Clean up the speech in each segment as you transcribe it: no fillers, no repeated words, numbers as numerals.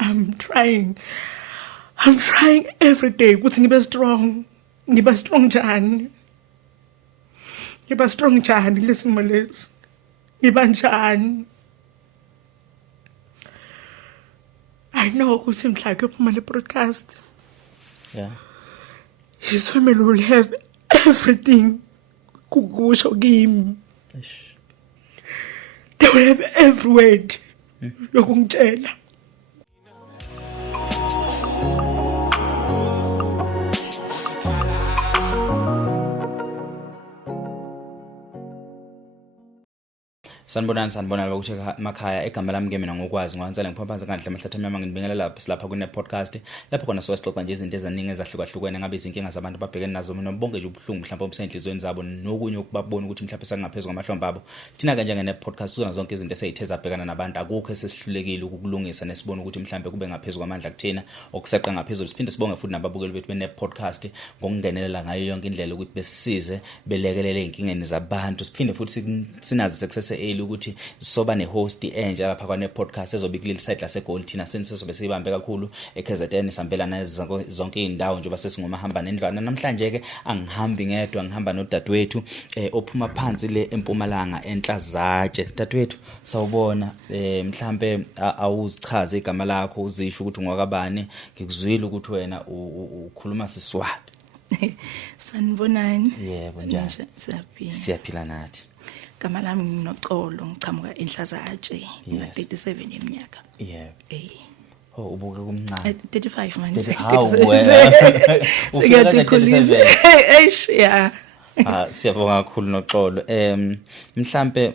I'm trying every day ukuthi ngibe strong njani lesimo lesi ngiba njani. I know ukuthi mhla kuphuma le broadcast his family will have everything kukusho kimi. They will have every word yokungitshela. Sanibonani ukuthi emakhaya egama lami ke mina ngokwazi ngwansela ngiphambanza kanhle amahlathi ami ngibingelela lapha silapha kune podcast lapho khona sixoxa nje izinto eziningi ezahlukahlukene ngabe izinkinga zabantu babhekene nazo mina bonke nje ubhlungu mhlawumbe obsenhlizweni zabo nokunye ukubabona ukuthi mhlawumbe sangaphezulu ngamahlombe abo thina kanje ngene podcast kuzona zonke izinto eseyitheza abhekana nabantu akukho esesihlulekile ukulungisa nesibona ukuthi mhlawumbe kube ngaphezulu kwamandla kuthina okuseqa ngaphezulu siphinde sibonge futhi nababukeli bethu bene podcast ngokungenelela ngayo yonke indlela ukuthi besisize belekelele izinkingeni zabantu siphinde futhi sinazi success ukuthi soba nehost entsha lapha kwane podcast ezobe kuleli site la seGold thina sensizobe sibambe kakhulu eKZN sihambela nazo zonke indawo nje base singoma hamba nendlwana namhlanje ke angihambi ngedwa ngihamba nodadewethu ophuma phansi le eMpumalanga enhlazatshe. Dadewethu sawubona mhlambe awuzichaze igama lakho uzisho ukuthi ungwakabani ngikuzwile ukuthi wena ukhuluma Siswati. Sanibonani. Yebo njani siyaphila nathi. Igama lami nginoxolo ngichamuka enhlazatshe ngina 37 eminyaka. Yebo. Ubuke kumncane. 35 manje. Sekuyakhulisa. Yeah. Siyabonga kakhulu noxolo. Mhlambe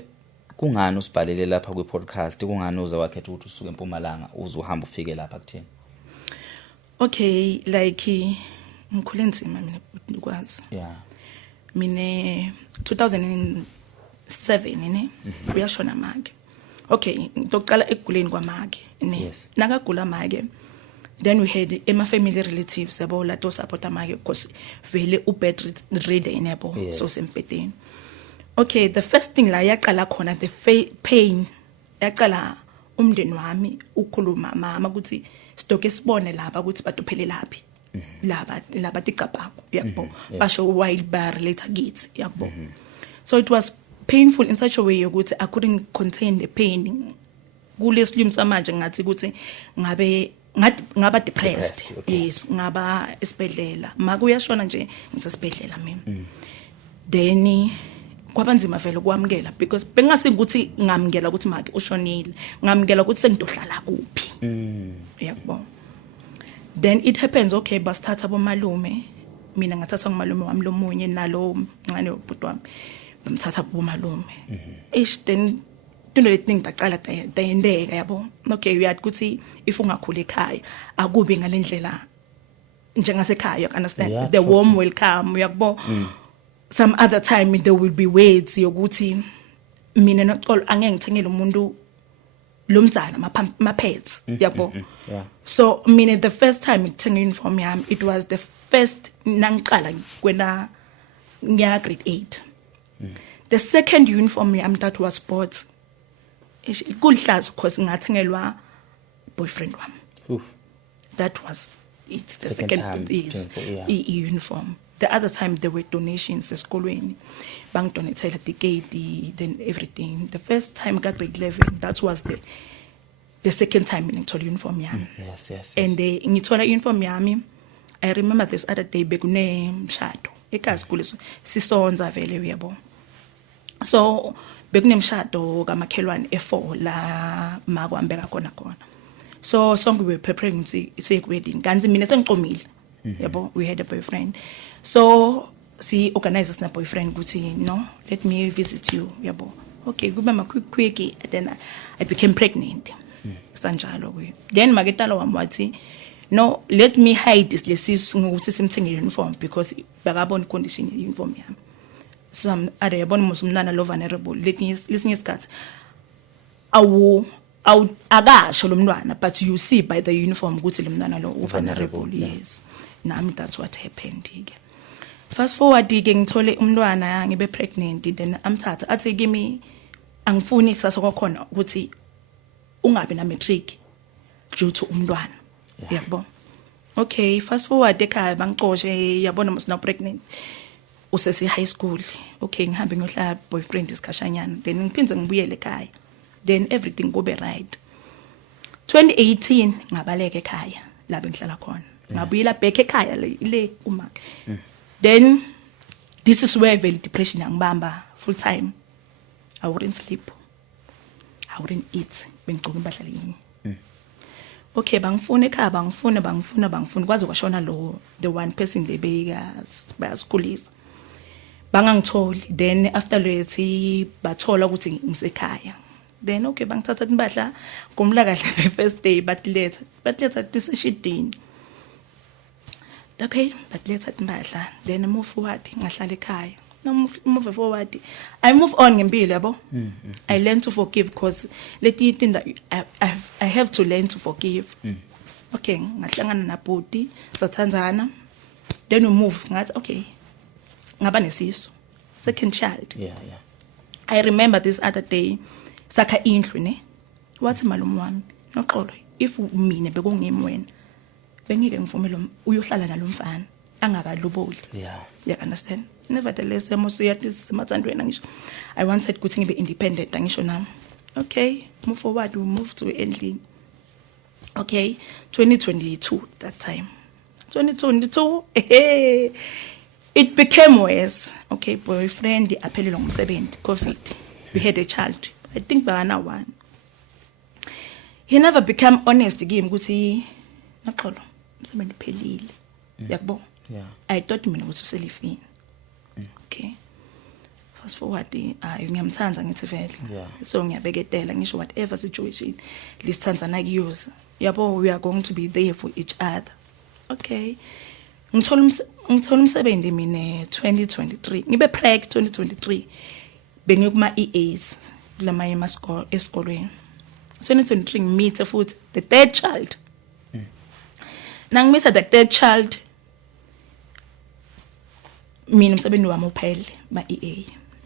kungani usibhalele lapha kwi podcast kungani uza wakhetha ukuthi usuke eMpumalanga uze uhamba ufike lapha kuthina? Okay, like ngikhule nzima mina ukwazi. Yeah. Mine 2007 ne uyashona mage. Okay, ngizoqala ekuguleni kwamage ne. Nakagula mage. Then we had my family relatives yabo la to support mage because vele ubed ridden yabo so sempeteni. Okay, the first thing la yaqala khona the pain yaqala umndeni wami ukhuluma mama ukuthi stoke sibone lapha ukuthi batophele laphi. Laba ticapako yabo basho wild bar later kids yabo. So it was painful in such a way ukuthi I couldn't contain the pain. Kulesilimi samanje ngathi ukuthi ngaba depressed. Yes, ngaba esibedlela. Maku uyashona nje ngisesibedlela mina. Then kwabanzima vele ukwamkela because bengasingukuthi ngamkela ukuthi maki ushonile. Ngamkela ukuthi sengidohlala kuphi. Yabo. Then it happens okay basithatha bomalume mina ngathatha ngomalume wami lomunye nalo ncane ubhuti wami bamthatha bomalume then le thing daqala dayendeka yabo. Okay uyathi ukuthi if ungakhula ekhaya akubi ngalendlela njengasekhaya you understand the warm welcome yabo. Some other time there will be words yokuthi mina noxolo angeke ngithengele umuntu lomzana ma-pets yabo. So mina the first time ngithenga uniform yami it was the first nangiqala kwena ngiya grade 8. The second uniform yami that was sports kulihlazo because ngathengelwa boyfriend wami. That was it the second is uniform. The other time there were donations esikolweni bangidonatela ticket then everything. The first time got grade 11 that was the second time ngithola uniform yami. Yes. And ngithola uniform yami I remember this other day bekune mshado ekhasi kuleso sisonza vele uyabo. So bekune mshado kamakhelwane e4 la makwambeka khona. So we were preparing ukuthi say wedding kanzi mina sengiqomile yabo. We had a boyfriend. So si organizers na boyfriend ukuthi no let me visit you yabo. Okay kube quick then I became pregnant. Sanjalo we. Then maketalo wami wathi no let me hide this lesis ngokuthi simthengele uniform because bakabona condition uniform yami. So ade yabona umnana lo vulnerable lesinye isikhathi akasho lo mntwana but you see by the uniform ukuthi lo mntwana lo vulnerable. Yes. Nami that's what happened ke. Fast forward ke ngithole umntwana ngibe pregnant then amthatha athi kimi angifuni kusasa kwakhona ukuthi ungabi na matric due to umntwana yabo. Okay, fast forward ekhaya bangixoshe yabona mos now pregnant usesi high school. Okay, ngihambe ngiyohlala boyfriend isikhashanyana then ngiphinze ngibuyele ekhaya then everything go be right. 2018 ngabaleka ekhaya la bengihlala khona ngabuyela back ekhaya le kumake. Then this is where very depression yangibamba full time. I wouldn't sleep, I wouldn't eat, bengigcoka impahla yini. Okay, bangifuna ekhaya bangifuna kwaze kwashona lo the one person le bayasikhulisa bangangitholi. Then after lethi bathola ukuthi ngisekhaya. Then okay bangithatha impahla ngomla kahle the first day batletha tiseshidini. Okay, batletha impahla then move forward ngahlala ekhaya. No move forward, I move on ngempilo yabo. I learn to forgive because leti thing that I have to learn to forgive. Okay, ngahlangana na body sathandzana then we move ngathi okay ngaba nesiso second child. I remember this other day sakha indlu ne wathi malume wami noxolo if mina bekungimi wena bengike ngivumele uyohlala nalomfana angakaluboli. You understand? Nevertheless simathandweni ngisho I wanted ukuthi ngibe independent ngisho nami. Okay, move forward, we move to ending. Okay, 2022 that time. 2022 it became worse. Okay, boyfriend aphelelwa ngumsebenzi COVID. We had a child. I think bana one. He never became honest again ukuthi naqolo umsebenzi phelile. Yakbo. I thought mina ukuthi uselifini. Okay, fast forward ngiyamthanda ngithi vele so ngiyabeketela ngisho whatever situation lisithanda nakuyuza yabo we are going to be there for each other. Okay, ngithola umsebenzi mina 2023 ngibe preg 2023 bengikuma EAs kulama emaskole esikolweni. 2023 ngimithe futhi the third child. Nangimisa the third child mina umsebenzi wami uphele ba EA.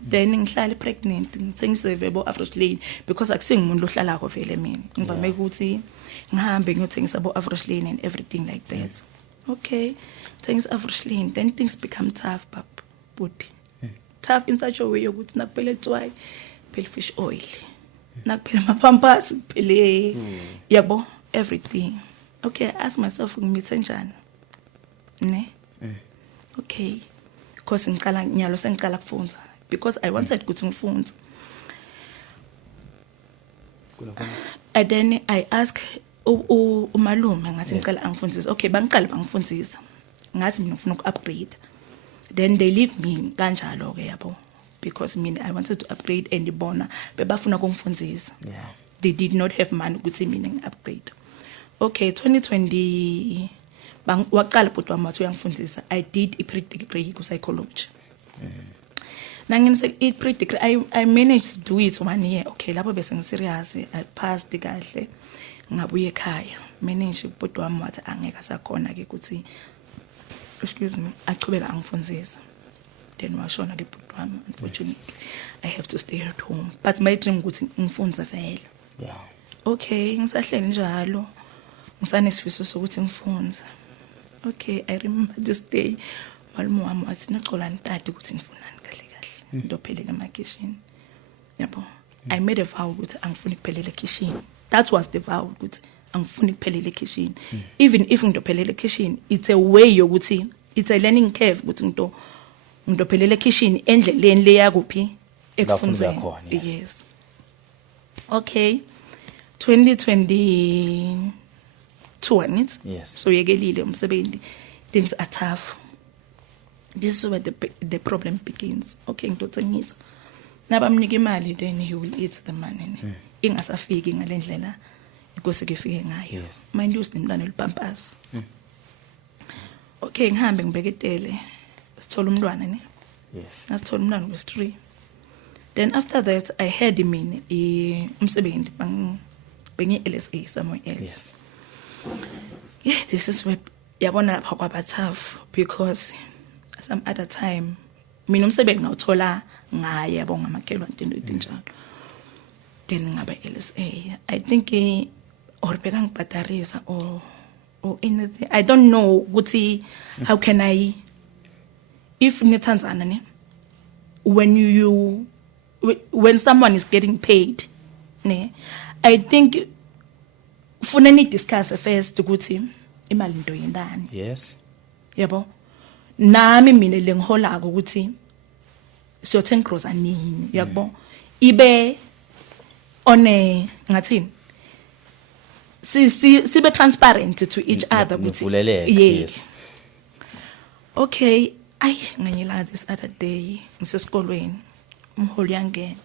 Then ngihlala pregnant ngithengise bo Afresh Lane because akusingimuntu ohlala ko vele mina ngivame ukuthi ngihambe ngiyothengisa bo Afresh Lane and everything like that. Okay, things Afresh Lane then things become tough but tough in such a way ukuthi nakuphela itswayi phela fish oil nakuphela amapampers phela yabo everything. Okay, I ask myself ngimithe njani ne. Okay, because ngiqala nyalo sengiqala kufunda because I wanted ukuthi ngifunde. And then I ask umalume ngathi ngicela angifundise. Okay, bangiqala bangifundisa ngathi mina ngifuna uku-upgrade. Then they leave me kanjalo ke yabo because mina I wanted to upgrade and ibona bebafuna ukungifundisa. They did not have money ukuthi mina ngi-upgrade. Okay, 2020 waqala bhuti wami wathi uyangifundisa. I did a pre-degree ku psychology. Nangise I pre-degree I managed to do it 1 year. Okay, lapho bese ngiserious I passed kahle ngabuye ekhaya. Manage bhuti wami wathi angeka sakhona ke ukuthi excuse me achubeka angifundisa. Then washona ke bhuti wami unfortunately I have to stay at home. But my dream ukuthi ngifunze vele. Okay, ngisahleli njalo. Ngisanesifiso sokuthi ngifunze. Okay, I remember this day malume wami wathi naqola ntade ukuthi ngifunani kahle kahle ngidophelele emakitchen yabo. I made a vow ukuthi angifuni kuphelele kitchen. That was the vow ukuthi angifuni kuphelele kitchen. Even if ngidophelele kitchen it's a way yokuthi it's a learning curve ukuthi ngidophelele kitchen endleleni le yakuphi ekufunzeni. Yes. Okay, 2022 it. Yes. So yekelile umsebenzi, things are tough. This is where the problem begins. Okay, ngidotsengisa nabamnika imali then he will eat the money. Ingasafiki ngalendlela ikose kefike ngayo. Mind you simntwana olipampasi. Okay, ngihambe ngibeketele sithola umntwana ne. Yes. Nasithola umntwana wes3. Then after that I had mina umsebenzi bengi LSA somewhere else. Yes. Yeah, this is where yabona lapha kwaba tough because some other time mina umsebenzi ngawuthola ngaye yabo ngamakelwa into njalo. then ngaba LSA. I think or beka ngibhadarisa or anything. I don't know ukuthi how can I, if netanzana ne, when someone is getting paid ne, I think funeni discuss first ukuthi imali into yendani. Yes. Yabo. Nami mina lengihola ukuthi so 10 crores anini yabo. Ibe one ngathini sibe transparent to each other ukuthi yes. Okay, nganyela this other day ngisesikolweni umholi yangena.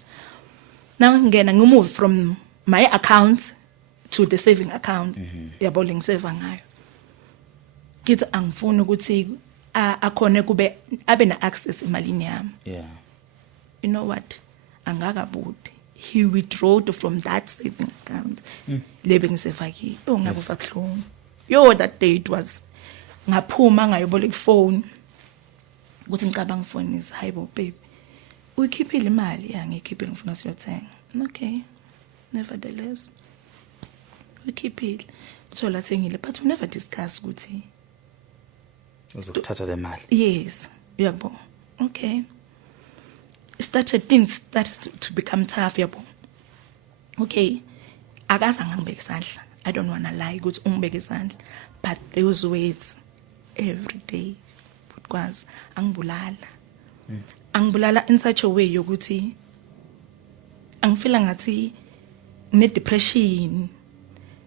Now ngena ngimove from my account to the saving account yabo lengiseva ngayo. Kithi angifuni ukuthi akhona kube abe na access emalini yami. Yeah. You know what? Angakabudi. He withdrew from that saving account. Lebe ngisefaki. Ngabufa kuhlungu. That day it was ngaphuma ngayoboleka phone. Ukuthi ngicabanga phone is hayibo baby. Uyikhiphile imali ngikhiphile ngifuna siyothenga. Okay. Nevertheless. Uyikhiphile. So lathengile but we never discuss ukuthi uzokuthatha le mali. Yes. Uyabo. Okay. Things started to become tough, yabo. Okay, akazange ngibeke isandla. I don't want to lie ukuthi ungibeke isandla, but those words every day because angibulala. Angibulala in such a way yokuthi angifila ngathi ne depression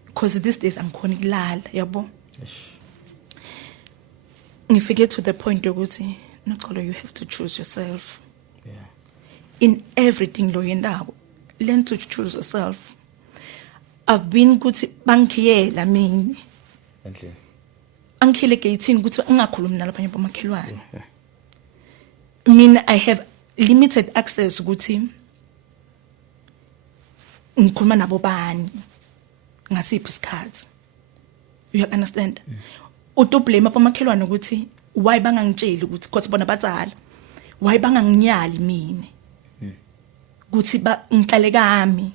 because these days angikhona ukulala, yabo. Ngifike to the point yokuthi Noxolo, you have to choose yourself. Yeah. In everything lo yendawo, learn to choose yourself. I've been ukuthi bangikhiyela mina. Enhle. Angikhile gateini ukuthi ungakhulumi nalapha emakhelwane. Mina I have limited access ukuthi ngikhuluma nabo bani ngasiphi isikhathi. You understand? Uto blame apha emakhelwane ukuthi why bangangitsheli ukuthi because bona batsala. Why banganginyali mina? Ukuthi ngihlale kami.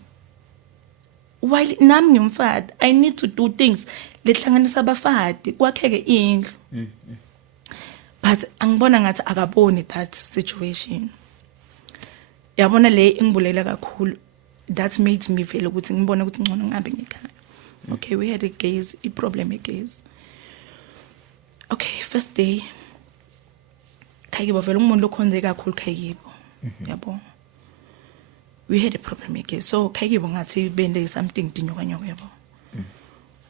While nami ngimfati, I need to do things lehlanganisa abafati kwakheke indlu. But angibona ngathi akaboni that situation. Yabona le ngibulela kakhulu. That made me feel ukuthi ngibona ukuthi ngcono ngihambe ngekhaya. Okay, we had a case, a problem case. Okay, first day. Khayibo vele umuntu lokhonze kakhulu khayibo. Yabo. We had a problem again. So khayibo ngathi bende something dinyokanyoka yabo.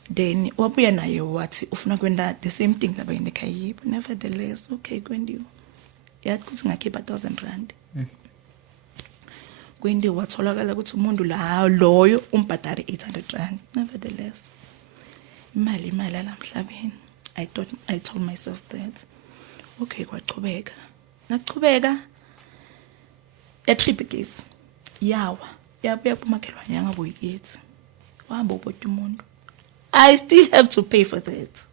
Then wabuya naye wathi ufuna kwenda the same thing labayende khayibo. Nevertheless, okay, kwendiwe. Yathi kuthi ngakhipha 1000 rand. Kwendiwe watholakala ukuthi umuntu la loyo umbhadare 800 rand. Nevertheless, imali la mhlabeni. I told myself that okay, kwachubeka. Nachubeka. Ya trip case. Yawa. Yabuya kumakhelwane yangabuyi kithi. Wahamba ubota umuntu. I still have to pay for that.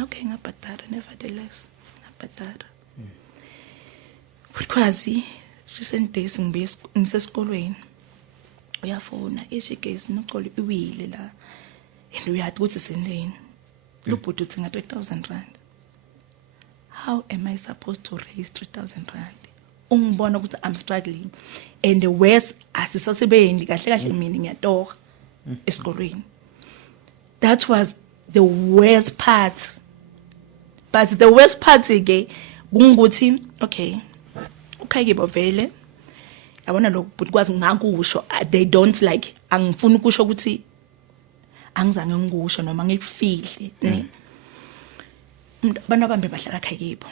Okay, ngabhadara nevertheless. Ngabhadara. Because recent days ngisesikolweni. Uyafona ishi case noxolo iwile la. And we had ukuthi sendeni. Lo bhuti uthenga 3000 rand. How am I supposed to raise 3000 rand? Ungibona ukuthi I'm struggling. And the worst asisasebenzi kahle mina ngiyatoka esikolweni. That was the worst part. But the worst part ke kungukuthi okay. Ukhayibo vele. Yabona lo bhuti kwazi ngakusho they don't like angifuni ukusho ukuthi angizange ngikusho noma ngikufihle ne. Bana bambe bahlala khayibo.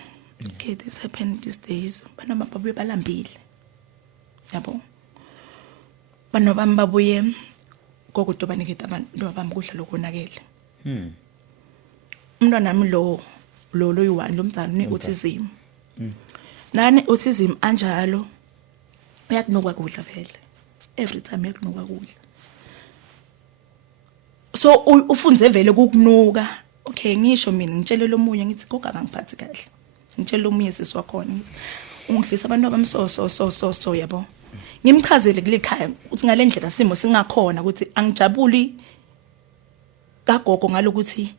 Okay, this happened these days. Bana babuye balambile. Yabo. Bana babuye kokuthi baniketa abantu bami kudla lokonakele. Umntwana nami lo yi-1 lo mntana une autism. Nani autism anjalo uyakunokwa kudla vele. Every time uyakunokwa kudla. So ufunze vele kukunuka. Okay, ngisho mina ngitshele lo munye ngithi goga ngangiphathi kahle. Ngitshele lo munye sisi wakhona ngithi ungidlisa abantu abamso yabo. ngimchazele kule khaya ukuthi ngalendlela simo singakhona ukuthi angijabuli kagogo ngalokuthi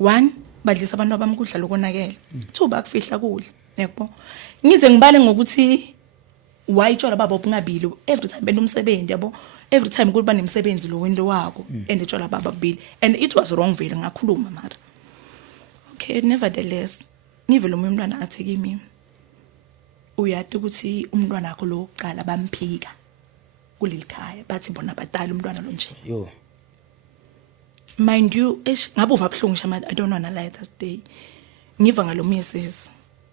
1 badlisa abantu abamkudla lokonakela 2 bakufihla kudla yebo ngize ngibale ngokuthi why tshwala baba obungabili every time benda umsebenzi yabo every time kuba nemsebenzi lo window wako and tshwala baba kubili and it was wrong vele ngakhuluma mara okay nevertheless ngive lo umntwana athi kimi uyathi ukuthi umntwana wakho lo uqala bamphika kuleli khaya bathi bona badala umntwana lo nje yo mind you ngabe uvabuhlungu shama I don't wanna lie that day ngiva ngalo message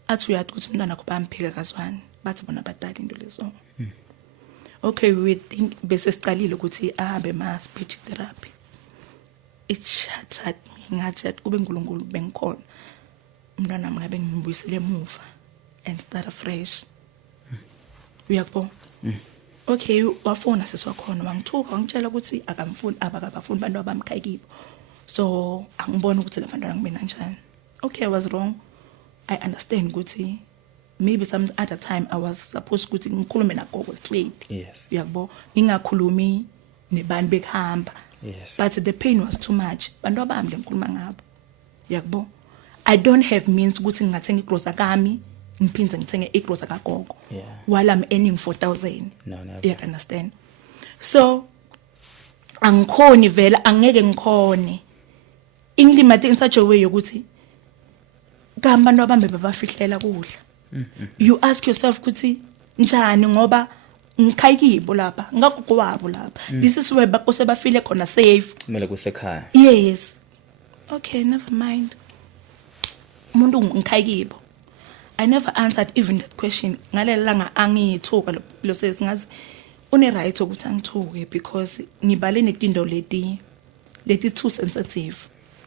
athi uyathi ukuthi umntwana wakho bamphika kazwani bathi bona badala into lezo okay we think bese sicalile ukuthi ahambe ma speech therapy it shattered me ngathi kube uNkulunkulu bengikhona umntwana wami ngabe ngimbuyisele emuva and start afresh uyakho okay wafona sesiwakhona wangithuka wangitshela ukuthi akamfuni abakabafuni abantu abamkhaya kibo so angibona ukuthi lafantwana ngimina kanjani okay I was wrong I understand ukuthi maybe some other time I was supposed ukuthi ngikhulume nagogo straight yes uyakho ngingakhulumi nebantu bekhamba yes but the pain was too much bantu abami lengikhuluma ngabo uyakho I don't have means ukuthi ngingathenga igrocery kami ngiphinze ngithenge igrocery kagogo while I'm earning 4,000 no you understand so angikhoni vela angeke ngikhone inglimate in such a way ukuthi kabantu abambe babafihlela kudla you ask yourself ukuthi njani ngoba ngikhayikibo lapha ngagogo wabo lapha this is where bakose bafile khona safe kumele kusekhaya yes okay never mind umuntu ngikhayikibo I never answered even that question ngalela langa angithuka lo sesingazi une right ukuthi angithuke because ngibale netindo leti too sensitive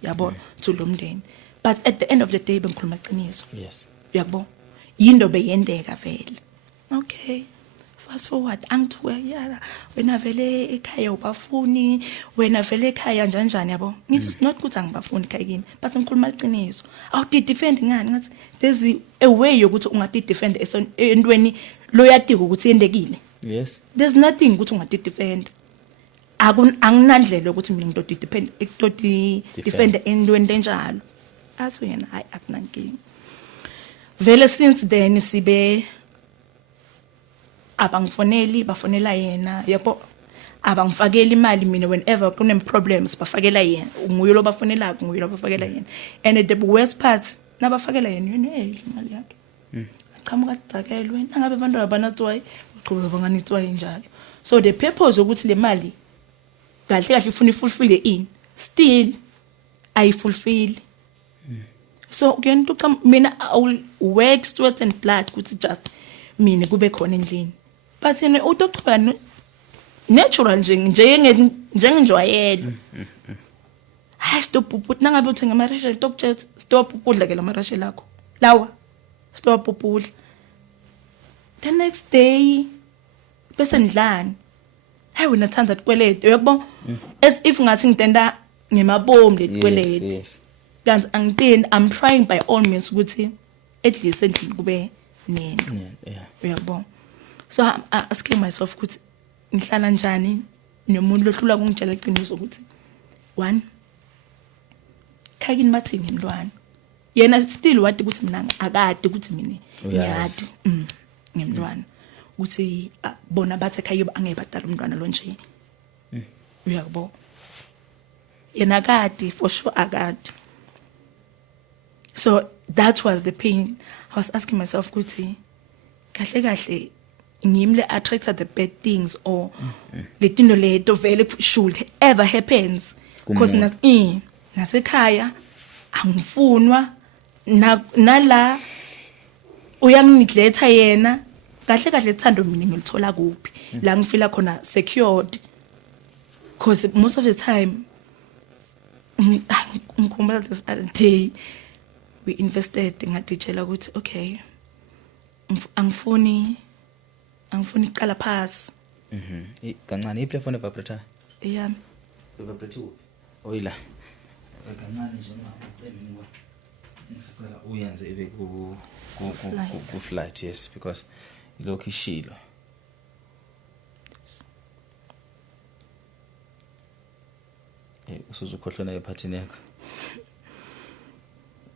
yabo to lo mndeni but at the end of the day bengikhuluma iqiniso yes yabo yindo beyendeka vele okay fast forward angithuka yala wena vele ekhaya ubafuni wena vele ekhaya njani yabo ngithi not ukuthi angibafuni ekhaya kini but ngikhuluma iqiniso awu defend ngani ngathi there's a way yokuthi ungati defend entweni lo yadika ukuthi yendekile yes there's nothing ukuthi ungati defend anginandlela ukuthi mina ngidoti defend entweni lenjalo athi yena hayi akunankingi vele since then sibe abangifoneli bafonela yena yabo abangifakela imali mina whenever kunem problems bafakela yena nguye lo bafonela nguye lo bafakela yena and the worst part nabafakela yena imali yakhe achamuka kudakelwe nangabe abantu abanatswayi uqhubeka banganitswayi njalo so the purpose ukuthi le mali kahle kahle ifuna ifulfill in still ayifulfill so kuyento cha mina I will work sweat and blood ukuthi just mina kube khona endlini but yena utoqhubana natural njengenjwayelo ha stop uput nangabe uthenga amarashe stop ukudla ke lamarashe lakho lawa stop ukudla the next day bese ndlani hayi wena thanda kwelede uyabo as if ngathi ngitenda ngemabomu lekwelede yes kanti angitini I'm trying by all means ukuthi at least endlini kube nento uyabo so I'm asking myself ukuthi ngihlala njani nomuntu lohlula kungitshela iqiniso ukuthi 1 khakini bathi ngimntwana yena still wathi ukuthi mina akade ukuthi mina ngiyadi ngimntwana ukuthi bona bathi ekhaya angebadala umntwana lo nje uyabo yena akade for sure akade so that was the pain I was asking myself ukuthi kahle ngimle attracted the bad things or letindo leto vele should ever happens because nasekhaya angifunwa nala uyangineglect yena kahle ithando mina ngilithola kuphi la ngifila khona secured because most of the time ngikhumbula this other day we invested ngaditshela ukuthi okay angifuni iqala phasi kancane iplafone vibrator yami vibrator oyila kancane nje ngicela ngisacela uyenze ebe ku flight yes because lokho ishilo usuzukhohlona ephathini yakho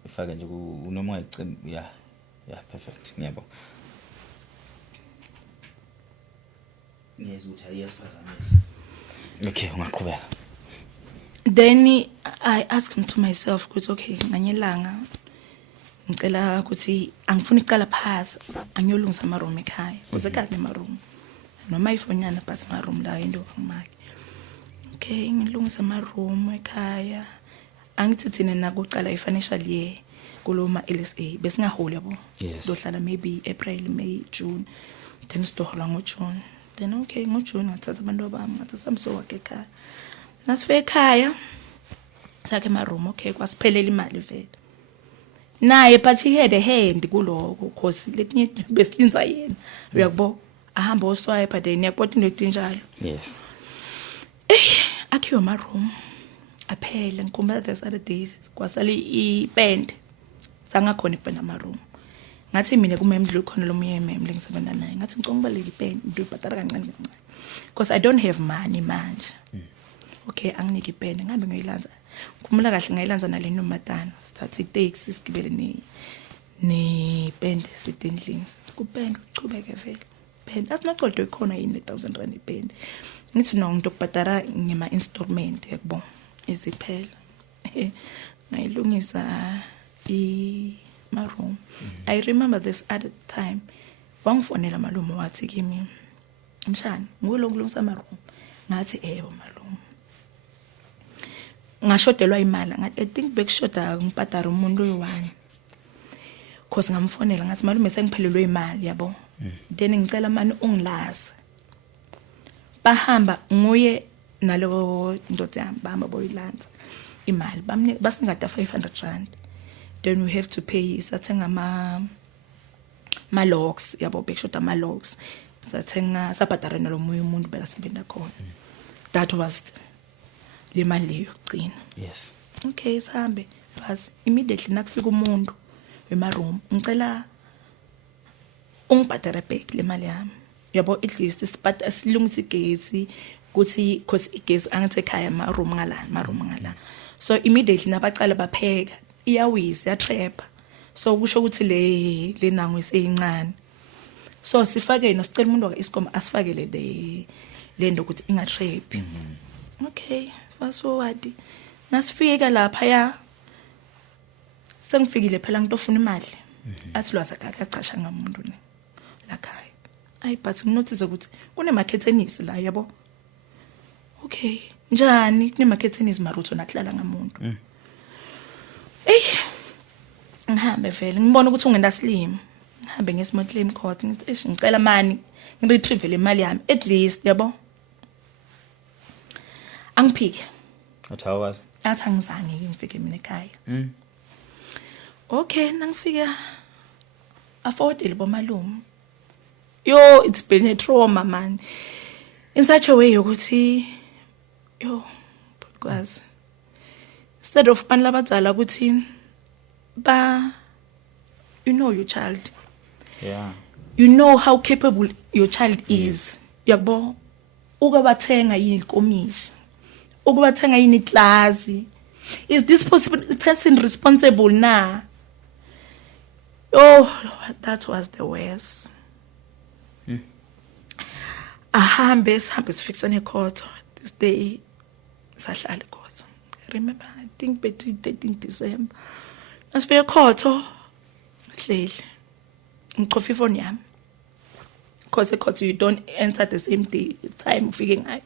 ifake nje noma ungayicimi yeah perfect ngiyabona ngiyezwa ukuthi ayiyasiphazamisa okay ungaqhubeka then I asked him to myself ukuthi okay nganyelanga ngicela ukuthi angifuni iqala phasi angiyolungisa ama room ekhaya kuze kade ama room noma ifonyana but ama room la into ngimake okay ngilungisa ama room ekhaya angithi thina nakuqala i-financial year kuloma LSA besingaholi yabo sizohlala maybe April May June then sizohola ngoJune then okay ngoJune ngathatha abantu bami ngathatha umsowakhe ekhaya nasifike ekhaya sakhe ama room okay kwasiphelela imali vele naye but he had a hand kuloko because letinye besilinza yena uyakubo ahamba oswipe then yakubona into enjalo yes akhiwe ama room aphela ngikhumbula the Saturdays kwasali ipend sangakhona ipend ama room ngathi mina kumemndlu khona lo moya ememle ngisebenza naye ngathi ngicongbaleka ipend ngibhatala kancane kancane because I don't have money manje okay anginike ipend ngihambe ngiyilanza kumula kahle ngayilanza naleni nomatana sithatha itaxi sigibele ne pend sidendlini kupend uchubeke vele pend asinoqodo ikhona yini 1000 rand ipend ngithi no ngidokubhatara ngema installment yakubona iziphela ngayilungisa room I remember this at the time wangifonela malume wathi kimi mshana ngulungisa ama room ngathi ebo malume ngashodelwa imali ngathi I think bekushoda ngibhadara umuntu oyi1 cause ngamfonela ngathi malume sengiphelelwe imali yabo then ngicela mani ungilazi bahamba nguye nalo ndoda yami bahamba boyilanza imali bamne basingatha 500 rand then we have to pay sathenga ma logs yabo bekushoda ama logs sathenga sabhadara nalo moya umuntu bekasebenza khona that was le mali yokugcina yes okay sihambe basi immediately nakufika umuntu ema room ngicela ungibhadara back le mali yami yabo at least silungisa igesi kuthi cause igesi angithi ekhaya ma room ngala so immediately nabacala bapheka iyawisa ya trap so kusho ukuthi le nangu iseyincane so sifake nasicela umuntu waka iscom asifakele le ndo ukuthi inga trap okay fast forward nasifika lapha ya sengifikile phela ngitofuna imali athi lwaza kakacasha ngamuntu ne la khaya ayi but nginotice ukuthi kune market tennis la yabo okay njani kune market tennis marutho naklala ngamuntu ngihambe vele ngibona ukuthi ungenda slim ngihambe ngesimo claim court ngithi ngicela mani ngiretrieve le mali yami at least yabo angiphike athawazi athi angizange ngifike mina ekhaya okay nangifika afford ilbo malume yo it's been a trauma man in such a way ukuthi yo because instead of bantu labadzala ukuthi you know your child yeah you know how capable your child is yakubo ukubathenga yini ikomishi ukubathenga yini class is this person responsible na oh that was the worst ahambe sifiksane court this day sahlala court remember I think between 13 December asifike court sihleli ngiqofa ifoni yami because court you don't enter the same day time ufike ngayo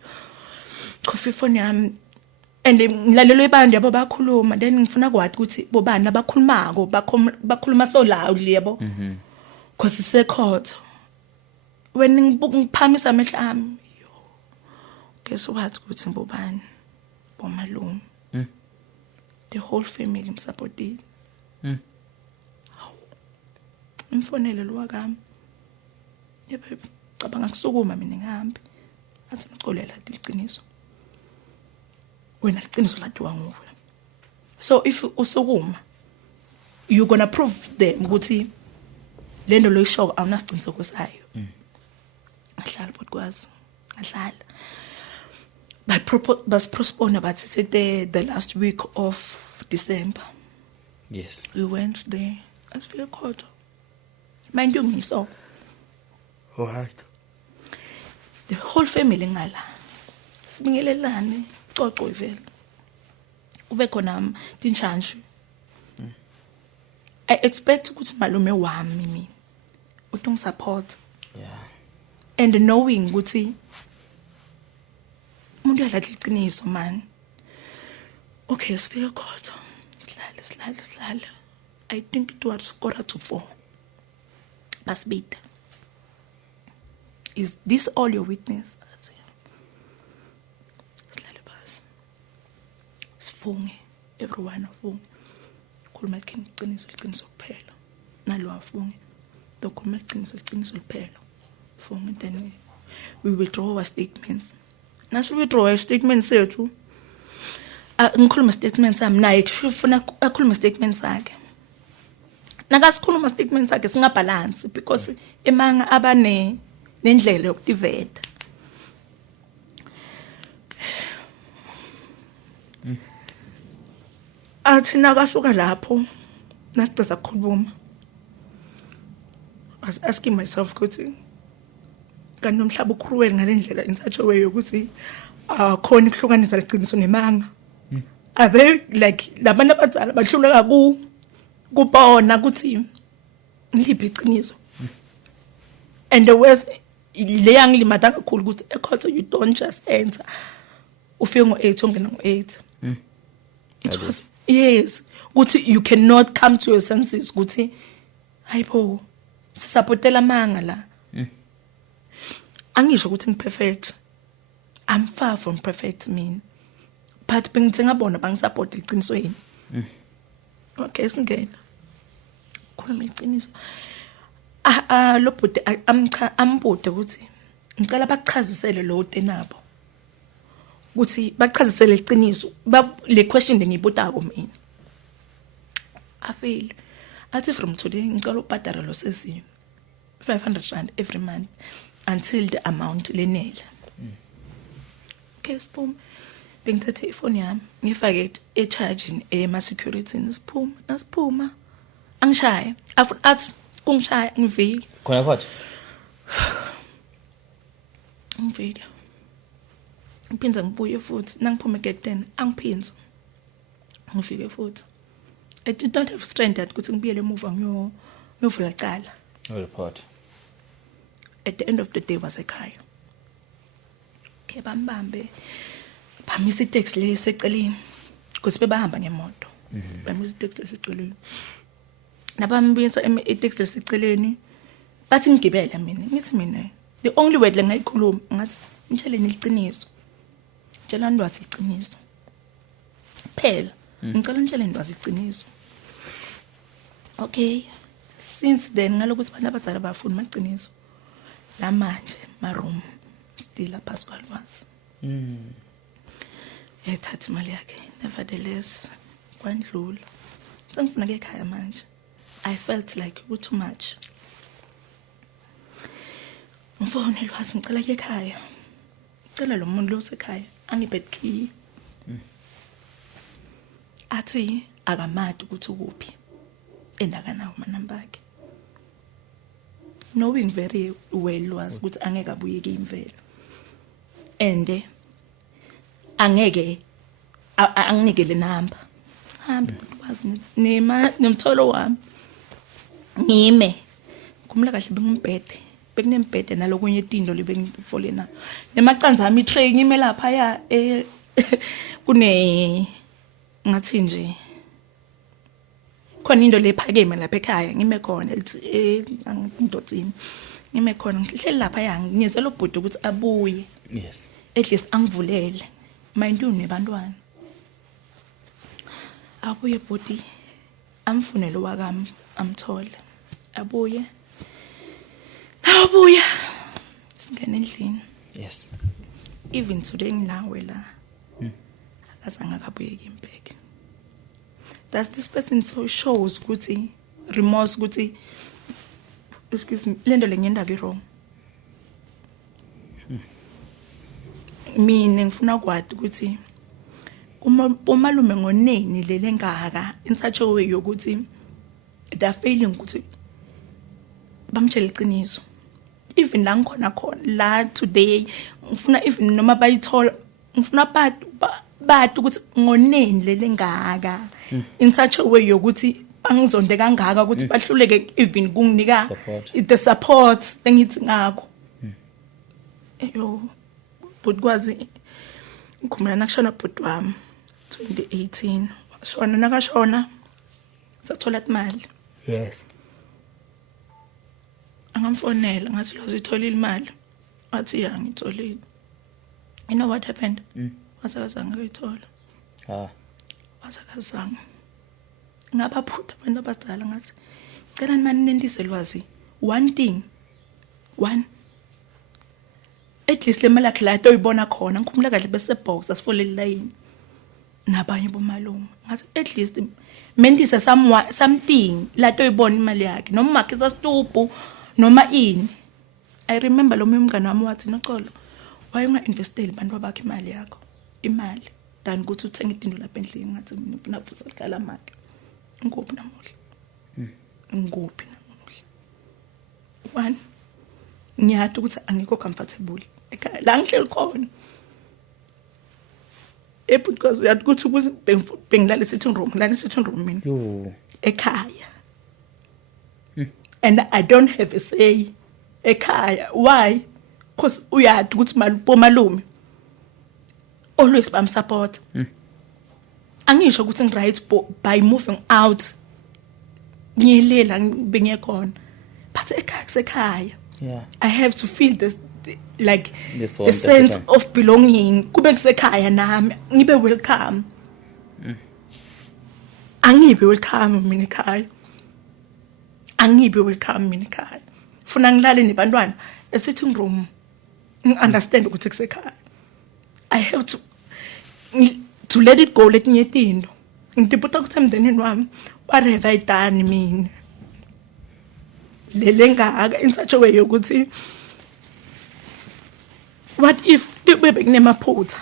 qofa ifoni yami and ngilalelwe ibandi yabo bakhuluma then ngifuna kwathi ukuthi bobani abakhulumako bakhuluma so loudly yabo because isecourt when ngiphamisa amehla ami yo guess what ukuthi bobani bomalume the whole family msupported umfonele lo wakami yebo cabanga kusukuma mina ngihambe athi ngicolela iqiniso wena iqiniso ladiwa nguwe so if usukuma you gonna prove them ukuthi lento lo ishoka awunasiqiniseko sayo ngahlala bodkwazi ngahlala postpone but it's the last week of December. Yes. We went there. As feel caught. Mind you me so. All right. The whole family ngala. Sibingelelane xoxo ivela. Kube khona tinchanshu. I expect ukuthi malume wami mina uthi support. Yeah. And knowing ukuthi umuntu uyalahle iqiniso man. Okay, sifike khona. Sihlale. I think it was 3:45. Basibita. Is this all your witness? Sihlale basi. Sifunge, everyone afunge. Khuluma iqiniso kuphela. Nalo afunge. Dokhuluma iqiniso kuphela. Funge then we withdraw our statements. Naso withdraw our statements sethu. Ngikhuluma statements sami naye ufuna akhuluma statements sakhe. Nakasikhuluma statements sakhe singabalance because emanga abane nendlela yokudiveta. Athi nakasuka lapho nasicela ukukhuluma. I was asking myself ukuthi kanti nomhlaba ukhruwele ngalendlela in such a way ukuthi khona ukuhlukanisa leqiniso nemanga. Are they like labantu abadala bahluleka kubona ukuthi ngiliphi iqiniso? And the worst le yangilimata kakhulu ukuthi ecourt you don't just enter ufike ngo8 ongena ngo8. It was yes ukuthi you cannot come to your senses ukuthi hayibo sisapotela manga la. Angisho ukuthi ngiperfect. I'm far from perfect mean. But bengithi ngabona bangisupport iqiniso yini. Okay singena. Khuluma iqiniso. Lo bhuti ambude ukuthi ngicela bachazisele lo tenabo. Ukuthi bachazisele iqiniso. Le question ngiyibutako mina. I feel athi from today ngicela ubhadara lo sesimo 500 rand every month until the amount lenela. Okay siphuma. Bengithathe ifoni yami ngifake e-charging ema-security nasiphuma angishaya afuna athi kungishaya ngivike Khona kwathi ngivike ngiphinza ngibuye futhi nangiphuma egate 10 angiphinza ngifike futhi I did not have strength ukuthi ngibuyele emuva ngiyovula icala report. At the end of the day was ekhaya. Okay bambambe bamisa itaxi leseceleni because bebahamba ngemoto. Bamisa itaxi leseceleni. Nabambisa itaxi leseceleni bathi ngigibela mina. Ngithi mina the only word lengayikhuluma ngathi ngitsheleni iqiniso. Tshela ndwazi iqiniso. Phela ngicela ngitsheleni ndwazi iqiniso. Okay. Since then ngalokuthi abantu abadala bafuna maqiniso. La manje maroom still a Pascal was. Ethatha imali yakhe. Nevertheless kwandlula. Sengifuna ke ekhaya manje. I felt like too much. Ngifona elwasi ngicela ke ekhaya. Ngicela lo muntu lo sekhaya angibed key. Athi akamadi ukuthi ukuphi. Endakanawo manamba akhe. Knowing very well was ukuthi angeke abuye ke imvelo. And angeke anginike le number. Hamba was nemtholo wami. Ngime. Kumla kahle bengimbhede. Bekunembhede nalokunye itindo libengifole na. Nemacanza ami tray ngime lapha ya kune ngathi nje khona into lephakeme lapha ekhaya ngime khona angidotsini ngime khona ngihleli lapha yangi ngiyenzela ubhuti ukuthi abuye. Yes. At least angivulele mind you nebantwana abuye bhuti amfunele wakami amthole abuye singena endlini. Yes. Even today nginawe la akazange akabuyeke impeke. Does this person so shows ukuthi remorse ukuthi excuse me lento lengenda ke wrong. mina ngifuna kwathi ukuthi umalume ngoneni lelengaka in such a way yokuthi they failing ukuthi bamtshela iqiniso. Even la ngikhona khona la today ngifuna even noma bayithola ngifuna bathi ukuthi ngoneni lelengaka in such a way yokuthi bangizonde kangaka ukuthi bahluleke even kunginika the support engithi ngakho. Yo but kwazi ngikhumula nakushona bhuti wami 2018 shona nakashona sathola imali. Yes. Angamfonela ngathi lo zitholile imali. Wathi ya ngitholile. You know what happened? Wathakazanga ngithola. Wathakazanga. Ngabaphutha abantu abadala ngathi cela manje nendise lwazi one thing. At least le mali yakhe la toyibona khona ngikhumula kahle bese box asifolele line nabanye bomalume ngathi at least mendise something la toyibona imali yakhe noma makhisa stupu noma ini. I remember lo mngani wami wathi noxolo wayunga investeli bantu abakhe imali yakho imali than ukuthi uthenga idindo lapha endlini ngathi mina ngifuna futhi ukuhlala amake ngophi namuhla ngophi namuhla one ngiyathi ukuthi angikho comfortable ekhaya la ngihleli khona because uyathi ukuthi bengilala sitting room mina ekhaya and I don't have a say ekhaya. Why? Because uyathi ukuthi malume always bam support. Angisho ukuthi ngiright by moving out ngiyelela bengiyakhona but ekhaya I have to feel this like the sense of belonging kube kusekhaya nami ngibe welcome. Angibe welcome mina ekhaya. Angibe welcome mina ekhaya. Funa ngilale nebantwana sitting room understand ukuthi kusekhaya. I have to let it go letinye izinto ngidibutha ukuthi emndenini wami whatever I done mina lelengaka in such a way yokuthi what if bebe kunemaphutha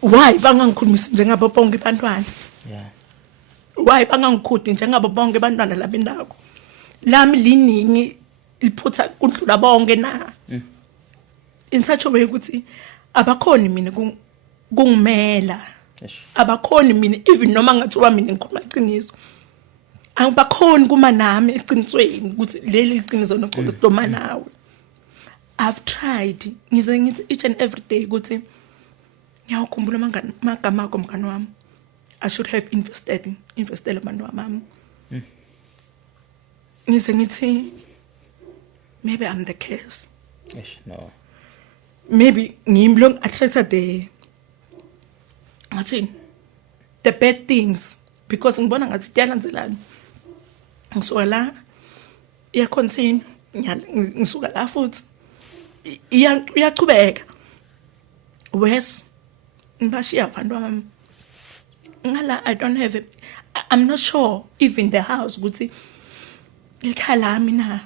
why bangangikhulumisi njengabo bonke abantwana why bangangikhudi njengabo bonke abantwana labendako lami liningi liphutha kundlula bonke na in such a way ukuthi abakhoni mina kungimela abakhoni mina even noma ngathiwa mina ngikhuluma iqiniso angibakhoni kuma nami eqinisweni ukuthi leli iqiniso noxolo sidoma nawe. I've tried ngize ngithi each and every day ukuthi ngiyakhumbula magama akho mngani wami I should have invested abantu bami. Ngize ngithi maybe I'm the case. No. Maybe ngimlong attracted the bad things because ngibona ngathi kuyalandzelana. Ngisuka la iya continue ngisuka la futhi iyaqhubeka wes ngibashiya abantu bami ngala I don't have I'm not sure even the house ukuthi likhala mina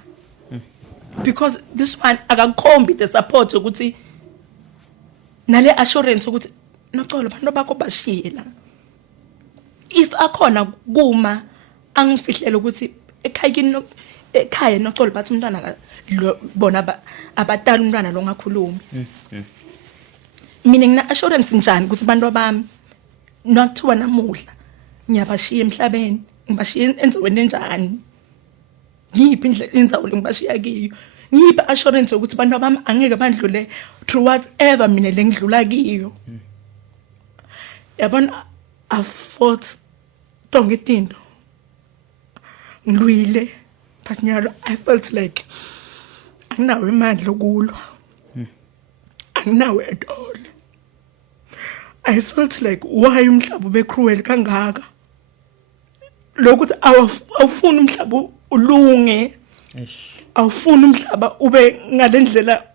because this one akangikhombi the support ukuthi nale assurance ukuthi noxolo abantu bakho bashiye la if akhona kuma angifihlele ukuthi ekhaya noxolo bathi umntwana bona abadala umntwana lo ngakhulumi. Mina ngina assurance njani ukuthi abantu bami nokuthiwa namuhla ngiyabashiya emhlabeni ngibashiya enziweni enjani ngiphi indlela inzawo ngibashiya kiyo ngiphi assurance ukuthi abantu bami angeke bandlule through whatever mina lengidlula kiyo. Yabona I fought tonke itinto ngilwile but nyalo I felt like anginawe imandla okulwa anginawe at all. I felt like why umhlaba ube cruel kangaka lokuthi awufuni umhlaba ulunge awufuni umhlaba ube ngalendlela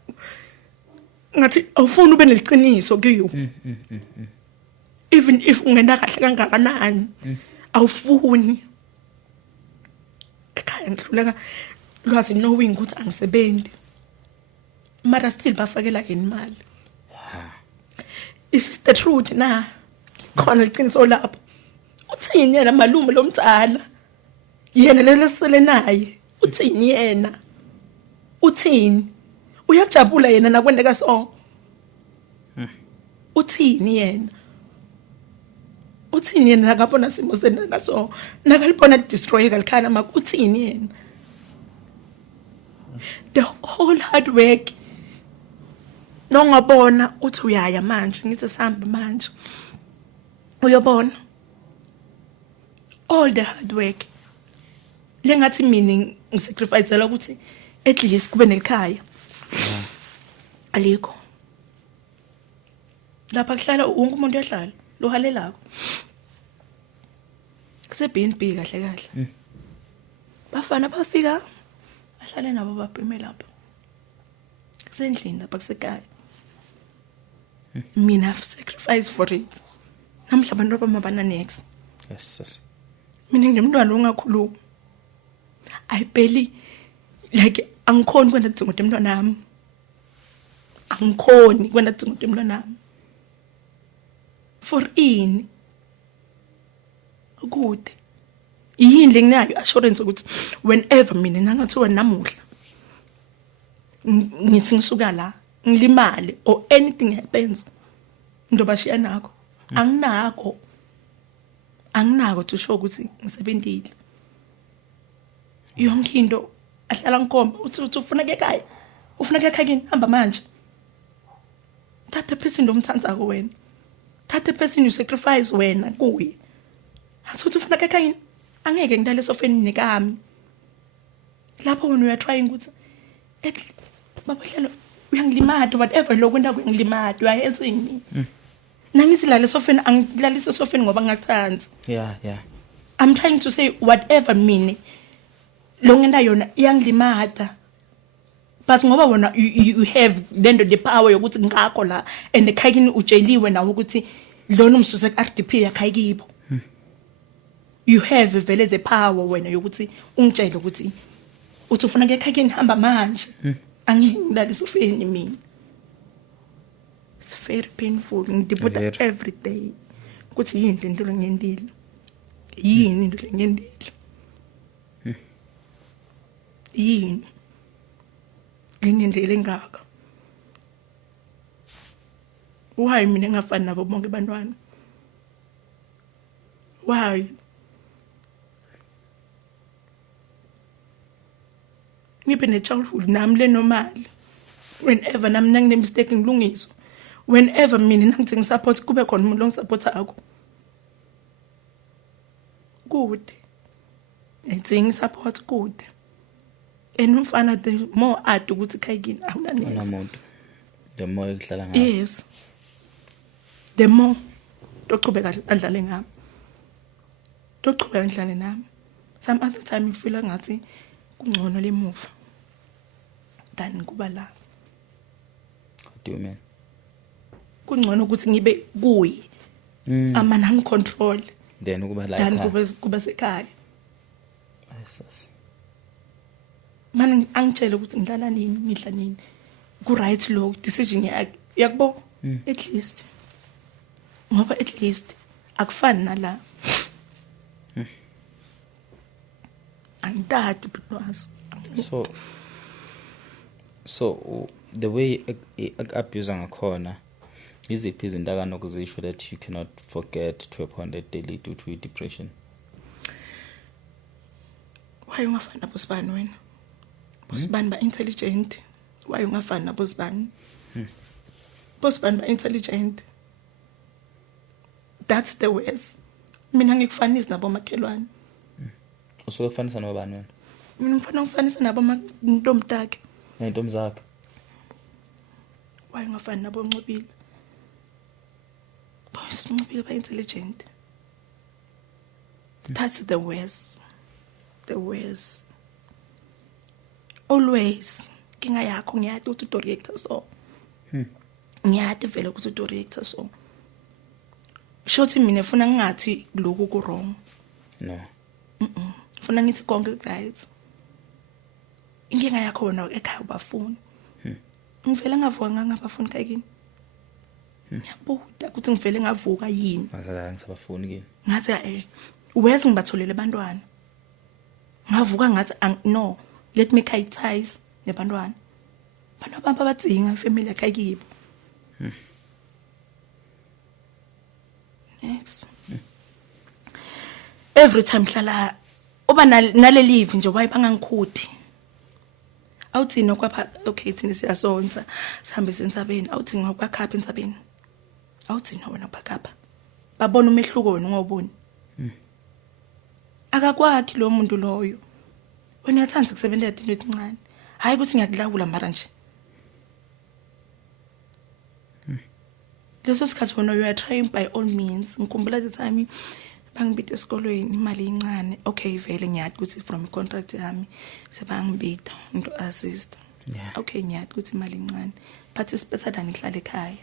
ngathi awufuni ube neliqiniso kiyo even if ungena kahle kangakanani awufuni ekhaya ngihluleka lwazi knowing ukuthi angisebenzi mara still bafakela imali. Is it the truth na? Khona liqiniso lapho. Uthini yena malume lomtsala? Yena lesele naye. Uthini yena? Uthini? Uyajabula yena nakwendeka so. Uthini yena? Uthini yena akabona simo senaka so. Nakalibona destroy kalikhana mak uthini yena? The whole hard work nongabona uthi uyaya manje ngithi sihamba manje uyabona all the hard work lengathi mina ngisacrificeela ukuthi at least kube nelikhaya alikho lapha kuhlala wonke umuntu uyahlala lo halelako kuse BNB kahle kahle bafana bafika bahlale nabo babheme lapha kusendlini lapha kusekhaya mina have sacrificed for it namhla abantu abamabana next yes mina ngimntwana ongakhuluma I barely like angikhoni kwenda dzingo temntwana nami angikhoni kwenda dzingo temntwana nami for in good yini lenginayo assurance ukuthi whenever mina nangathiwa namuhla ngithi ngisuka la ngilimali or anything happens ndobashiya nakho anginako to show ukuthi ngisebenzile yonke into ahlala ngikhomba uthi ufuna ekhaya kini hamba manje thatha person lomthandzako wena thatha person you sacrifice wena kuye athuthi ufuna ekhaya angeke ngidale sofeni nekami lapho when we are trying ukuthi babahlalo uyangilimada whatever lokwenda kuyangilimada uyayenzini nangisilale sofeni angilalise sofeni ngoba ngiyathanza yeah I'm trying to say whatever mina longenda yona iyangilimada but ngoba wona you have then the power yokuthi ngakho la and ekhayini utsheliwe nawo ukuthi lona umsusa ku-RDP yakhayikibo you have vele the power wena yokuthi ungitshele ukuthi uthi ufuna ekhayini hamba manje angingidalisa ufeni mina. It's very painful ngidibuta every day ukuthi yini into lengiyendile yini into lengiyendile yini ngiyendele ngaka why mina ngafani nabo bonke bantwana why ngibe ne-childhood nami lenomali whenever nami nangine mistake ngilungiswa whenever mina nangithi ngisupport kube khona umuntu ongisupporta akho good ethi support good umfana the more ade ukuthi khayikini awunanesi umuntu the more ehlala ngayo yes the more toqhubeka adlale ngami toqhubeka ngidlale nami some other time ngifila ngathi kungcono lemuva than kuba la what do you mean kungcono ukuthi ngibe kuyi amana ngicontrol then kuba la than kuba sekhaya yes manje angitshela ukuthi ngidlala nini ngidla nini ku right lo decision yakubo at least ngoba at least akufani nala angidadi because so the way abuse ngakhona iziphi izinto akanokuzisho that you cannot forget to a point that daily due to depression why ungafana bosibani wena bosibani ba intelligent why ungafana bosibani bosibani ba intelligent that's the worst mina ngikufanisa nabo makhelwane usuke kufanisa nobani wena mina ngifana ngifanisa nabo ntomtakhe nentombi zakhe why ungafani nabo Ncubile boys Ncubile ba intelligent that's the worst always kinga yakho ngiyati ukuthi director so ngiyati vele ukuthi director so shothi mina ufuna ngingathi lokho ku wrong no ufuna ngithi konke right inkinga yakho wona ekhaya ubafuna ngivele ngavuka ngangabafuni kayini ngiyabuda ukuthi ngivele ngavuka yini Ngazange ngisabafuni ke ngathi uwezi ngibatholele abantwana ngavuka ngathi no let me kayitize nebantwana bana bamba badzinga ifamily yakhe kibo next every time hlala uba nale leave nje wayibangangikhudi awuthi nokwapha okay thina siyasonza sihambe sentsabeni awuthi ngokwakhapha entsabeni awuthi no wena bakhapha babona umehluko wena ngoboni akakwakhi lo muntu loyo wena uyathanda ukusebenzela into encane hayi ukuthi ngiyakulawula mara nje leso sikhathi wena you are trying by all means ngikhumbula the time bangibita esikolweni imali incane okay vele ngiyathi ukuthi from contract yami sebangibita umuntu assist okay ngiyathi ukuthi imali incane but it's better than ihlale ekhaya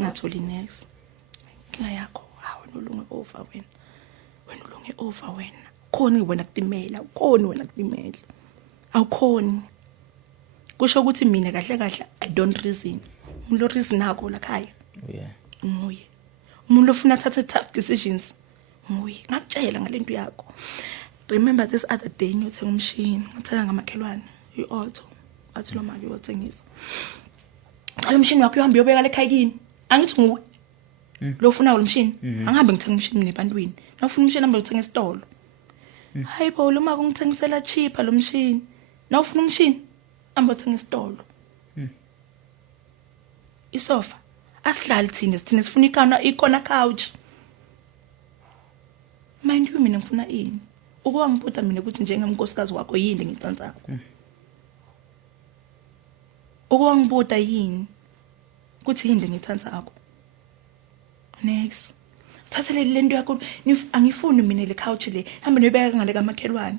ngatholi next ngiyakho hawo nolunge over wena ulunge over wena khona wena kutimela khoni wena kutimela awukhoni kusho ukuthi mina kahle kahle I don't reason umuntu reason akho la khaya nguye umuntu ofuna athathe tough decisions nguye ngakutshela ngalento yakho remember this other day ngiyothenga umshini ngithenga ngamakhelwane iauto athi lo mali uyothengisa alo mshini wakho uhamba uyobeka la ekhaya kini angithi nguwe lo ufuna lo mshini angihambe ngithenga umshini nebantwini nawufuna umshini hamba uthenga esitolo hayibo lo maka ngithengisela cheaper lo mshini nawufuna umshini hamba uthenga esitolo isofa asihlali thina sifuna ikona couch mind you mina ngifuna ini ukwangibuta mina ukuthi njengamnkosikazi wakho yini ngicantsaku ukwangibuta yini ukuthi yini ngithantsako next thathele lento yakho angifuni mina le couch le hamba nibeka ngale kamakhelwane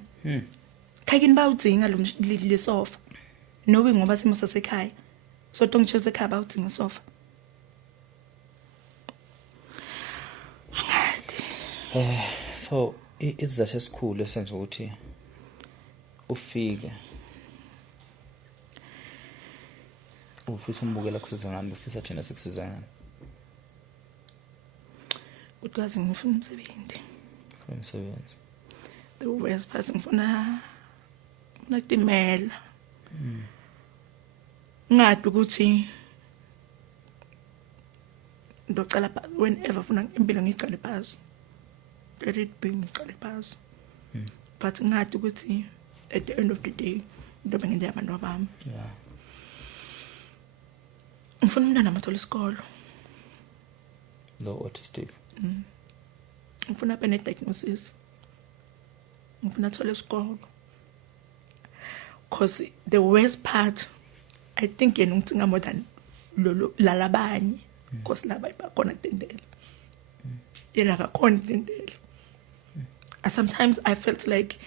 khayini bawudzinga le sofa nowe ngoba simo sasekhaya so tongicheze ekhaya bawudzinga sofa so isizathu esikhulu esenza ukuthi ufike ufisa umbukela kusiza ngani ufisa thina sikusiza ngani ukwazi ngifuna umsebenzi the worst part ngifuna kutimela ngadi ukuthi ndocala whenever ufuna impilo ngicale phansi let it be ngicale phansi but ngadi ukuthi at the end of the day ndobe ngende abantu abami ngifuna umntana amathola isikolo no autistic ngifuna abe ne-diagnosis ngifuna athole isikolo because the worst part I think yena ngithinga more than lalabanye because laba ibakhona tendela yena akakhona tendela sometimes I felt like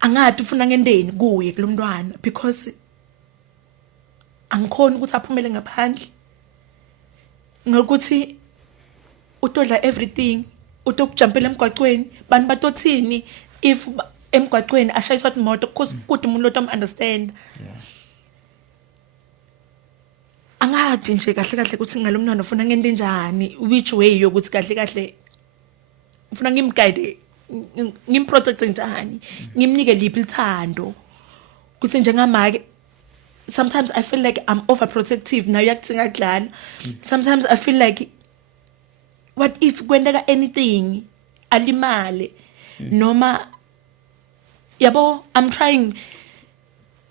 angathi ufuna ngendeni kuye kulomntwana because angikhona ukuthi aphumele ngaphandle ngokuthi utodla everything utokujumpela emgwaqweni bantu batothini if emgwaqweni ashayiswa imoto because kude umuntu lo understand angathi nje kahle kahle ukuthi ngalomntwana ufuna ngende njani which way yokuthi kahle kahle ufuna ngimguide ngimprotect njani ngimnike liphi lithando kuthi njengamake sometimes I feel like I'm overprotective now yakuthinga kudlala sometimes I feel like what if kwendeka anything alimale noma yabo I'm trying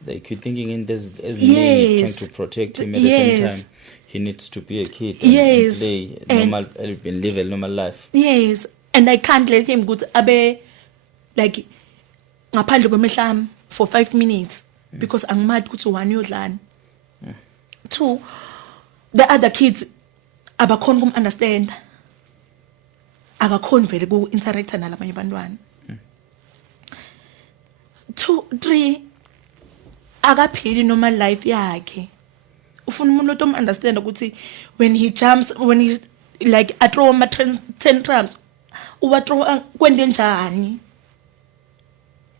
like you're thinking in this as me trying to protect him at the same time he needs to be a kid and play normal and live a normal life and I can't let him go abe like ngaphandle kwemehlam for 5 minutes because angimad ukuthi one yodlana 2 the other kids abakhona kum understand akakhona vele ku interact nalabanye abantwana 2 3 akaphili normal life yakhe ufuna umuntu otom understand ukuthi when he jumps when he like a throw ama tantrums uwa throw kwende njani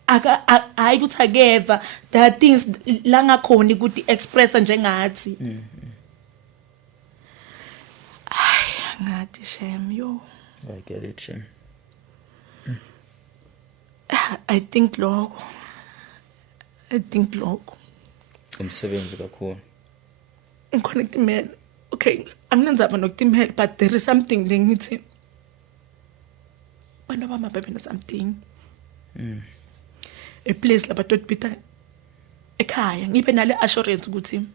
hayi ukuthi akeva there are things la ngakhona ukuthi expressa njengathi ngathi shem yo I get it shem I think lokho umsebenzi kakhulu connect email okay anginenzaba nokutimela but there is something lengithi bana bama babe something a place lapha tot Peter ekhaya ngibe nale assurance ukuthi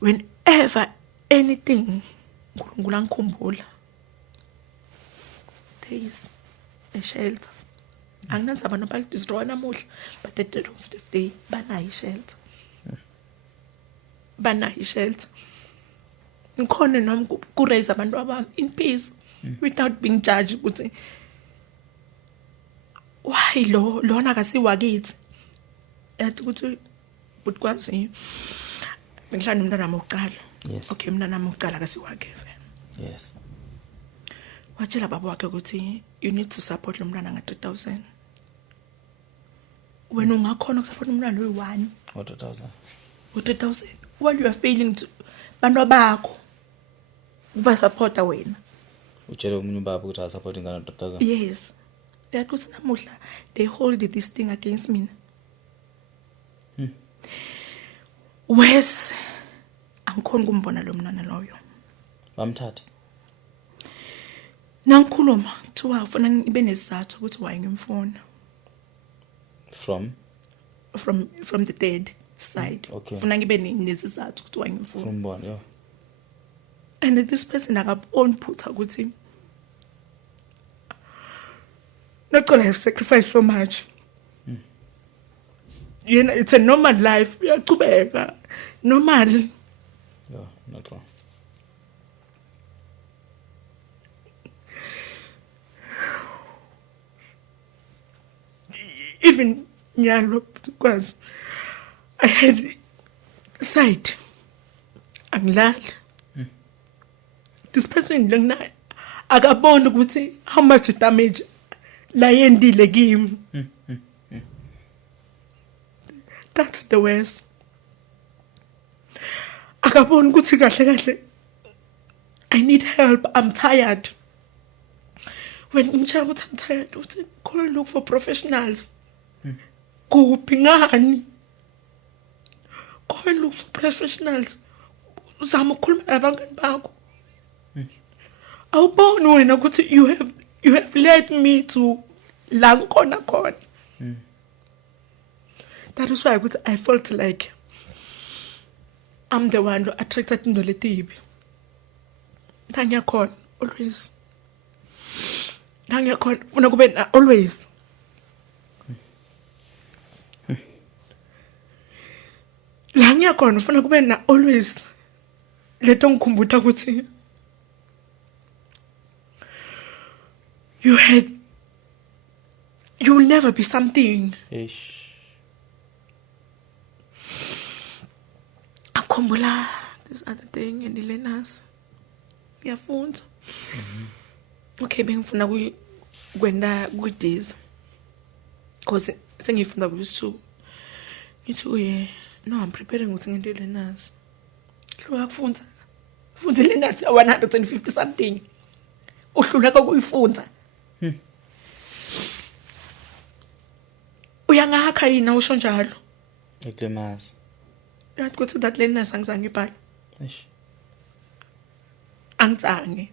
whenever anything uNkulunkulu angikhumbula there is a shelter anginenzaba nobali destroy namuhla but at the end of the day banayi shelter ngikhona nami ku raise abantu abami in peace without being judged ukuthi why lona akasiwa kithi yathi ukuthi butkwazi ngihlala umntana wami oqala okay umntana wami oqala akasiwa ke yes watshela baba wakhe ukuthi you need to support lo mntana nga 3000 wena ungakhona ukusupport umntana oyi1 3000 while you are failing to bantu bakho uba supporta wena utshela umunye ubaba ukuthi asupport ingane 3000 yes yakuthi namuhla they hold this thing against me wes angikhona kumbona lo mntana loyo bamthatha nangikhuluma kuthiwa ufuna ngibe nesizathu ukuthi why ngimfona from the dead side ufuna ngibe nesizathu ukuthi why ngimfona from one yeah and this person akaboni phutha ukuthi Nakola have sacrificed so much. You know, it's a normal life. Uyaqhubeka. Normal. Yeah, not wrong. Even nyalo because I had sight. Angilala. This person lengna akabona ukuthi how much damage la yendile kimi. That's the worst. Akabona ukuthi kahle I need help. I'm tired. When I'm tired, go look for professionals. Go ngani? Go look for professionals. Zama ukukhuluma nabangani bakho. Awuboni wena ukuthi you have led me to la khona. That is why I felt like I'm the one who attracted into the TV. Nangiyakhona always. Nangiyakhona ufuna kube na always. La ngiyakhona ufuna kube na always. Leto ngikhumbuta ukuthi you will never be something. Ish. Akhumbula this other thing and Elena's. Ngiyafunda. Okay, bengifuna kwenda this. Cause sengifunda ku2. Ngithi no, I'm preparing ukuthi ngento Elena's. Hluka kufunda. Funda Elena's 150 something. Uhlula kokuyifunda. Uyangakha yina usho njalo. Eclemas. Yathi kuthi that Elena's angizange ibhala. Ish. Angizange.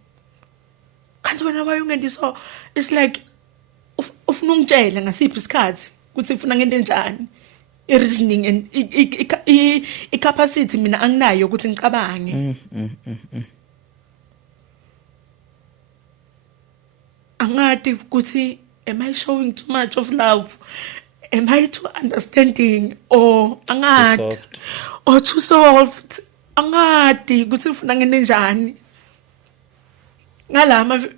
Kanti wena wayungendiso it's like ufuna ungitshela ngasiphi isikhathi ukuthi ufuna ngento enjani. I-reasoning and i-capacity mina anginayo ukuthi ngicabange. Angati ukuthi am I showing too much of love? Am I too understanding or angati or too soft? Angati ukuthi ufuna ngento enjani. Ngalama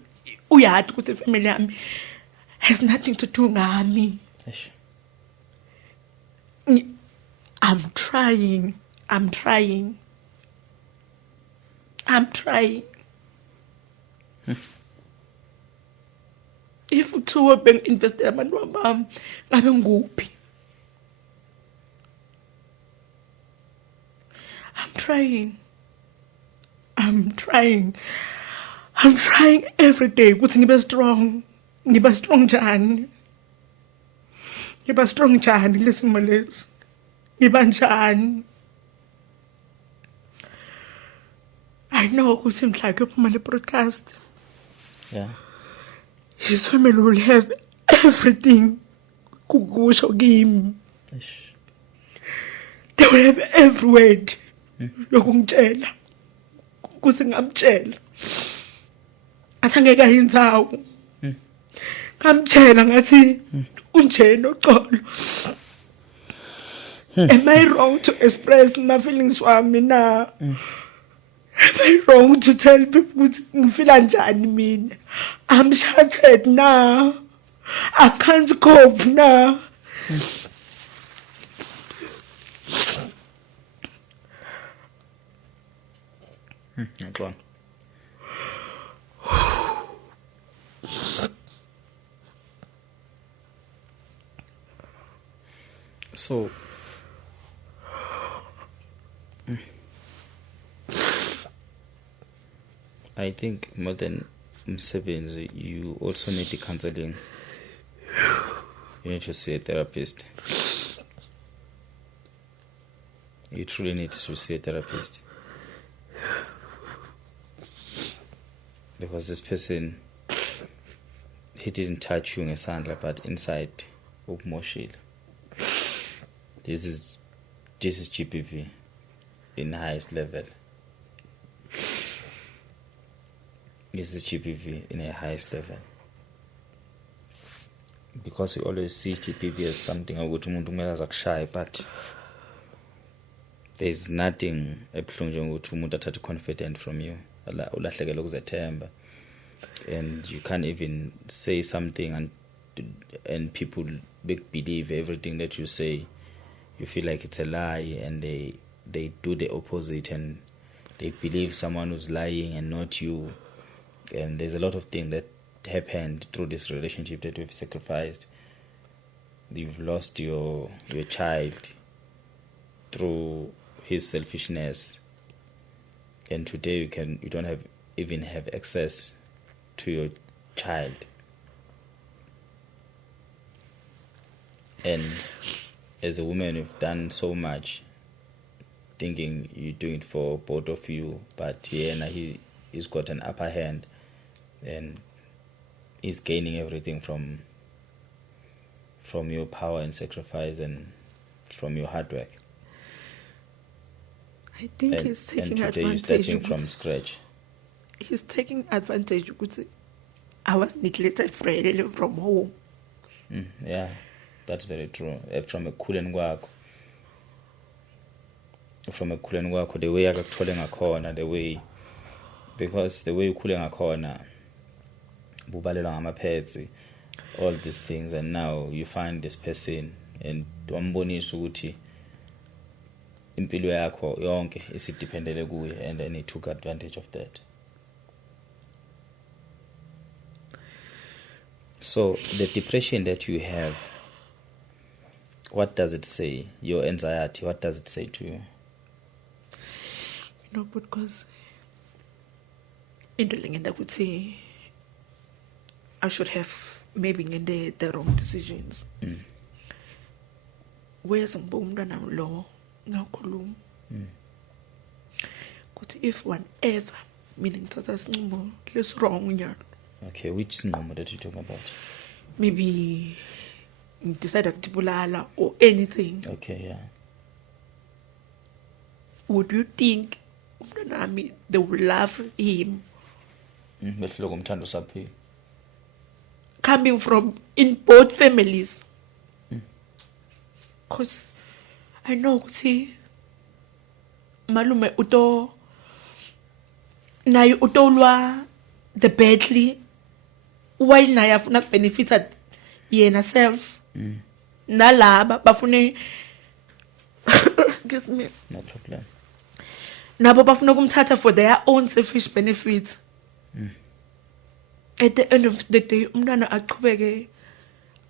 uyathi ukuthi family yami has nothing to do ngami. I'm trying. if uthiwa bengi-investela abantwana bami ngabe nguphi. I'm trying every day ukuthi ngibe strong. Ngiba strong njani kulesimo lesi. Ngiba njani. I know ukuthi mhla kuphuma le broadcast. Yeah. His family will have everything kukusho kimi. They will have every word yokungitshela. Kuthi ngamtshela. Athangeka yindzawo. Ngamtshela ngathi unje noxolo. Am I wrong to express my feelings wami na? Am I wrong to tell people ukuthi ngifila njani mina? I'm shattered now. I can't cope now. Go on. So, I think more than Msebenzi, you also need the counseling. You need to see a therapist. You truly need to see a therapist. Because this person, he didn't touch you ngesandla, but inside, ukumoshile. This is GBV in the highest level. This is GBV in the highest level. Because we always see GBV as something ukuthi umuntu kumele azakushaye, but there is nothing ebuhlungu ukuthi umuntu athathe confidence from you. Ulahlekelwe ukuzethemba. And you can't even say something and people believe everything that you say. You feel like it's a lie, and they do the opposite, and they believe someone who's lying and not you. And there's a lot of things that happened through this relationship that we've sacrificed. You've lost your child through his selfishness, and today you don't even have access to your child. And as a woman, you've done so much, thinking you're doing it for both of you, but now he's got an upper hand, and he's gaining everything from your power and sacrifice and from your hard work. I think he's taking and today advantage. You're starting from scratch. He's taking advantage because I was neglected from home. Yeah, that's very true. From a ekukhuleni kwakho, the way akakuthole ngakhona, because the way ukhule ngakhona, bubalelwa ngamaphedzi, all these things, and now you find this person and wambonisa ukuthi impilo yakho yonke isidependele kuye, and then he took advantage of that. So the depression that you have, what does it say? Your anxiety, what does it say to you? Because into lengenda ukuthi I should have maybe ngende the wrong decisions. Whereas ngibona umntwana lo ngakhuluma. Ukuthi if one ever mina ngithatha isinqumo lesi wrong nyalo. Okay, which sinqumo that you talking about? Maybe decide ukubulala or anything. Okay, yeah. Would you think umntwana they will love him? Behloko umthando saphi? Coming from in both families. Because I know ukuthi malume naye utolwa the badly while naye afuna benefita yena self. Nalaba bafune excuse me. No problem. Nabo bafuna kumthatha for their own selfish benefits. at the end of the day umntwana aqhubeke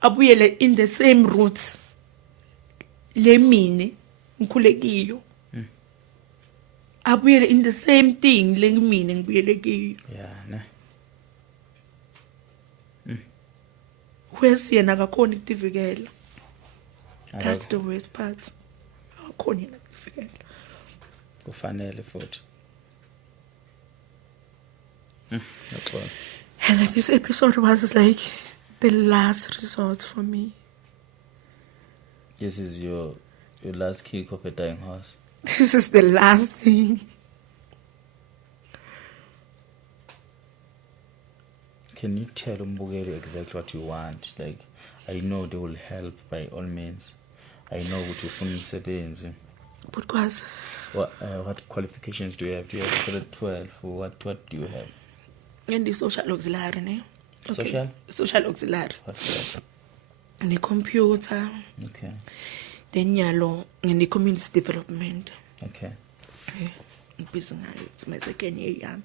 abuyele in the same roots le mine ngikhule kiyo abuyele in the same thing le mine ngibuyele kiyo ne where's yena akakhona ukudivikela. That's the worst part. Akakhona yena ukudivikela kufanele futhi that's all. And then this episode was like the last resort for me. This is your last kick of a dying horse. This is the last thing. Can you tell umbukeli exactly what you want? Like, I know they will help by all means. I know what you ufuna umsebenzi. But cause what qualifications do you have? Do you have grade 12 or what do you have? And the social auxiliary, ne? Social? Social auxiliary. What's that? And the computer. Okay. Then yalo and the community development. Okay. I'm busy now. It's my second year.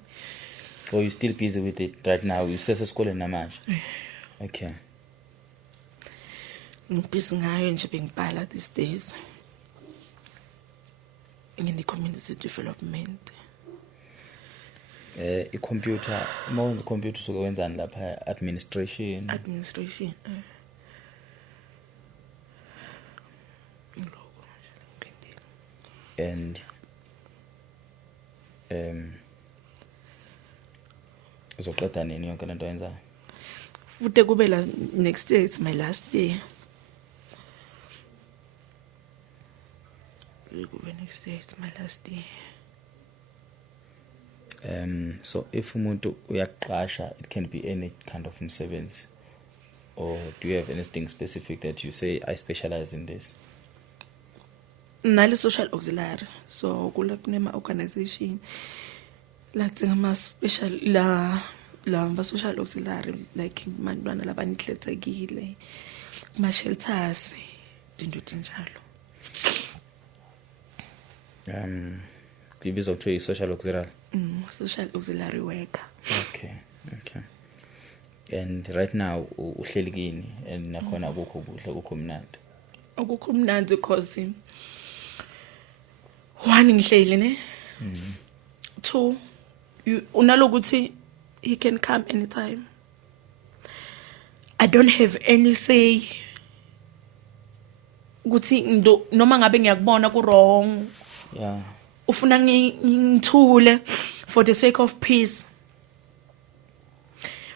So you're still busy with it right now? You say school in Namaj? Okay. I'm busy now and being pilot these days. In the community development. I-computer, uma wenza i-computer usuke wenzani lapha? Administration? Administration. And uzoqeda nini yonke lento yenzayo? Futhi kube la next year it's my last year. Kube next year it's my last year. So if umuntu uyaqasha, it can be any kind of umsebenzi, or do you have anything specific that you say I specialize in this? Nale social auxiliary, so kula kunema organization lathi ngama special la ba social auxiliary like bantwana labanihletekile ma shelters into tinjalo. Ibizwa kuthiwa i-social auxiliary. Social auxiliary worker. Okay. And right now uhleli kini and nakhona akukho kuhle, akukho mnandi. Akukho mnandi because one ngihleli ne. 2 unalokuthi he can come anytime. I don't have any say ukuthi noma ngabe ngiyakubona ku wrong. Yeah. Ufuna ngithule for the sake of peace.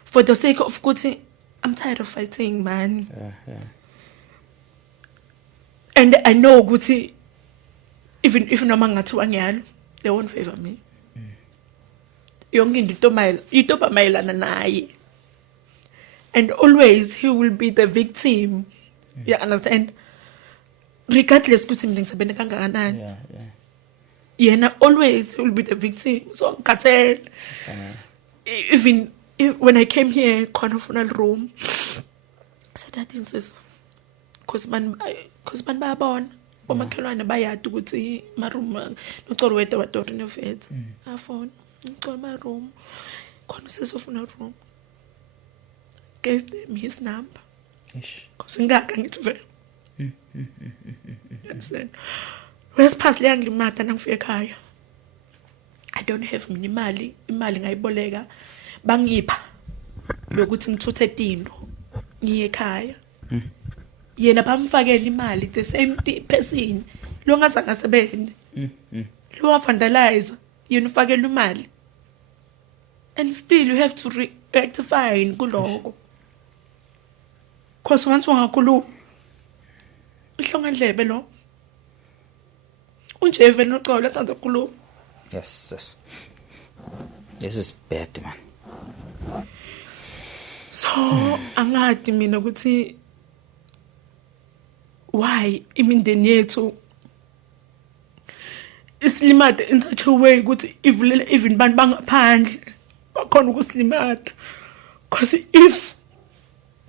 For the sake of ukuthi I'm tired of fighting, man. Yeah. And I know ukuthi even if noma ngathiwa ngiyalo, they won't favor me. Yonke into mayelana naye. And always he will be the victim. You understand? Regardless ukuthi mina ngisebenza kangakanani. Yeah. Yena always he will be the victim. So ngikathela. Even when I came here khona ufuna room. Said that insist. Cause man bayabona. Bomakhelwane bayadi ukuthi ma room nocolo wethu wa renovate. Afona. Ngicela my room. Khona usesofuna room. Gave them his number. Ish. Cause ngaka ngithi vele. Understand? Where's past le yangilimata nangifika ekhaya. I don't have imali ngayiboleka bangipha yokuthi ngithuthe tindo ngiye ekhaya. Yena bamfakela imali the same person lo ngasebenze. Lo wafandalize yena ufakela imali. And still you have to rectify kuloko. Cause once wangakhuluma ihlonga ndlebe lo. Unje vele noxolo athanda ukukhuluma. Yes. This is bad, man. So angadi mina ukuthi why imindeni yethu islimade in such a way ukuthi even bantu bangaphandle bakhona ukusilimada. Because if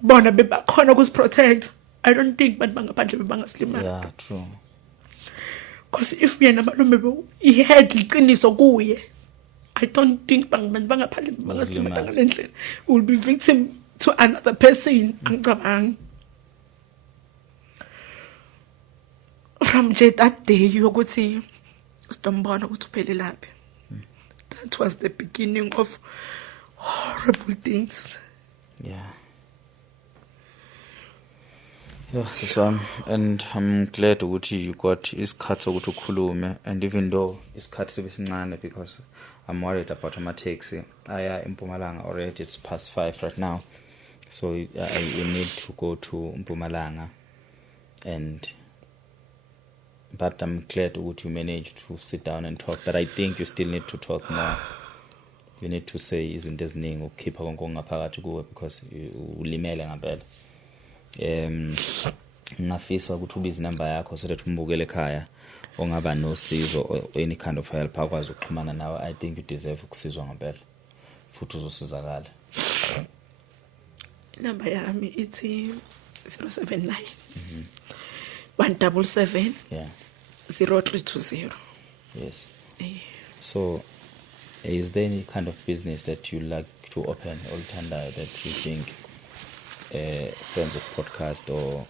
bona bebakhona ukusiprotect, I don't think bantu bangaphandle bebangaslimada. Yeah, true. Because if yena malume he had liqiniso kuye, I don't think will be victim to another person. From that day, yokuthi Stombona ukuthi uphelelaphi. That was the beginning of horrible things. Yeah. Yeah, so and I'm glad ukuthi you got isikhathi sokuthi ukhulume, and even though isikhathi sibe sincane because I'm worried about my taxi. Aya eMpumalanga already, it's past 5 right now. So I need to go to Mpumalanga, but I'm glad that you managed to sit down and talk. But I think you still need to talk more. You need to say izinto eziningi ukukhipha konke ngaphakathi kuwe because ulimele ngempela. Ngafisa ukuthi ubize number yakho so that umbukele ekhaya ongaba nosizo or any kind of help akwazi ukuxhumana nawe. I think you deserve ukusizwa ngempela futhi uzosizakala. Number yami ithi 079 177 yeah 0320. Yes. So is there any kind of business that you like to open or that you think friends of podcast or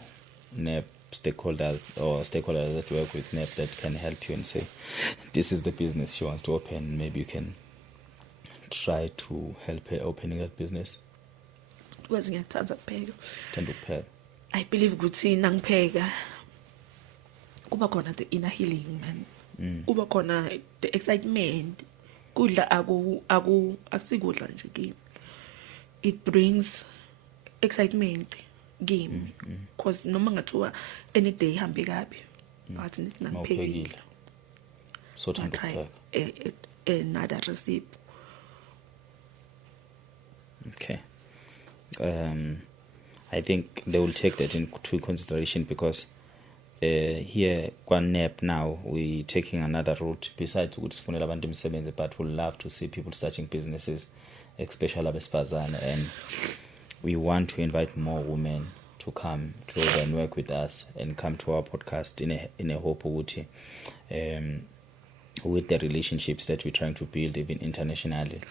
NEP stakeholders that work with NEP that can help you and say this is the business she wants to open, maybe you can try to help her opening that business? Because ngiyathanda ukupheka. I believe ukuthi nangipheka kuba khona the inner healing, man. Kuba khona the excitement. Kudla akusikudla nje kimi. It brings excitement game because noma ngathiwa any day ihambe kabi ngathi nithi nangiphekile. So thanda ukupheka. Another recipe. Okay. I think they will take that into consideration because here kwa NEP now we taking another route besides ukuthi sifunela abantu imisebenzi, but we'll love to see people starting businesses, especially abesifazane, and we want to invite more women to come close and work with us and come to our podcast in a hope ukuthi with the relationships that we're trying to build even internationally,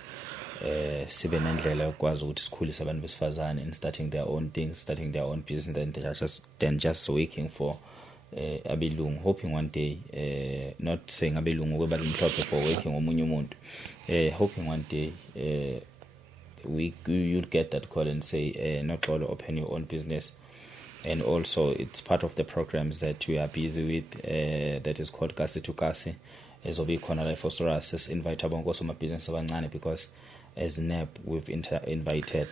sibe nendlela yokwazi ukuthi sikhulise abantu besifazane in starting their own things, starting their own business, than just working for abelungu, hoping one day, not saying abelungu kuba mhlophe for working omunye umuntu, hoping one day you'd get that call and say Noxolo, open your own business. And also it's part of the programs that we are busy with, that is called Kasi to Kasi, ezobe ikhona la for us invite abantu business abancane, because as NEP we've invited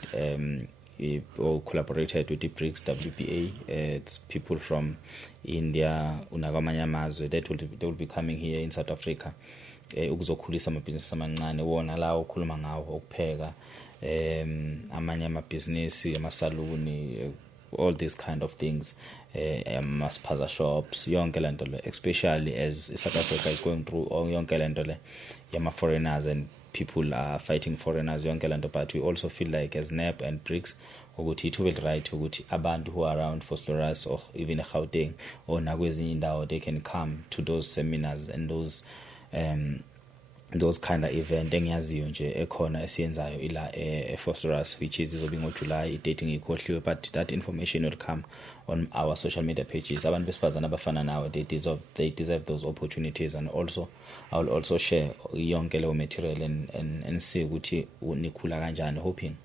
or collaborated with the BRICS WPA. It's people from India, unakwamanye amazwe that will be coming here in South Africa ukuzokhulisa amabhizinisi amancane wona lawo okhuluma ngawo okupheka, amanye amabhizinisi, amasaluni, all these kind of things, amaspaza shops, yonke lento le, especially as South Africa is going through yonke lento le yama foreigners and people are fighting foreigners, yonke lento. But we also feel like as NEP and BRICS ukuthi it will right ukuthi abantu who are around Vosloorus or even eGauteng or nakwezinye indawo, they can come to those seminars and those kind of event engiyaziyo nje ekhona esiyenzayo ila eVosloorus, which is izobe ngoJuly, dating ikhohliwe, but that information will come on our social media pages. Abantu besifazana abafana nawe, they deserve those opportunities. And also I will also share yonke leyo material and see ukuthi nikhula kanjani, hoping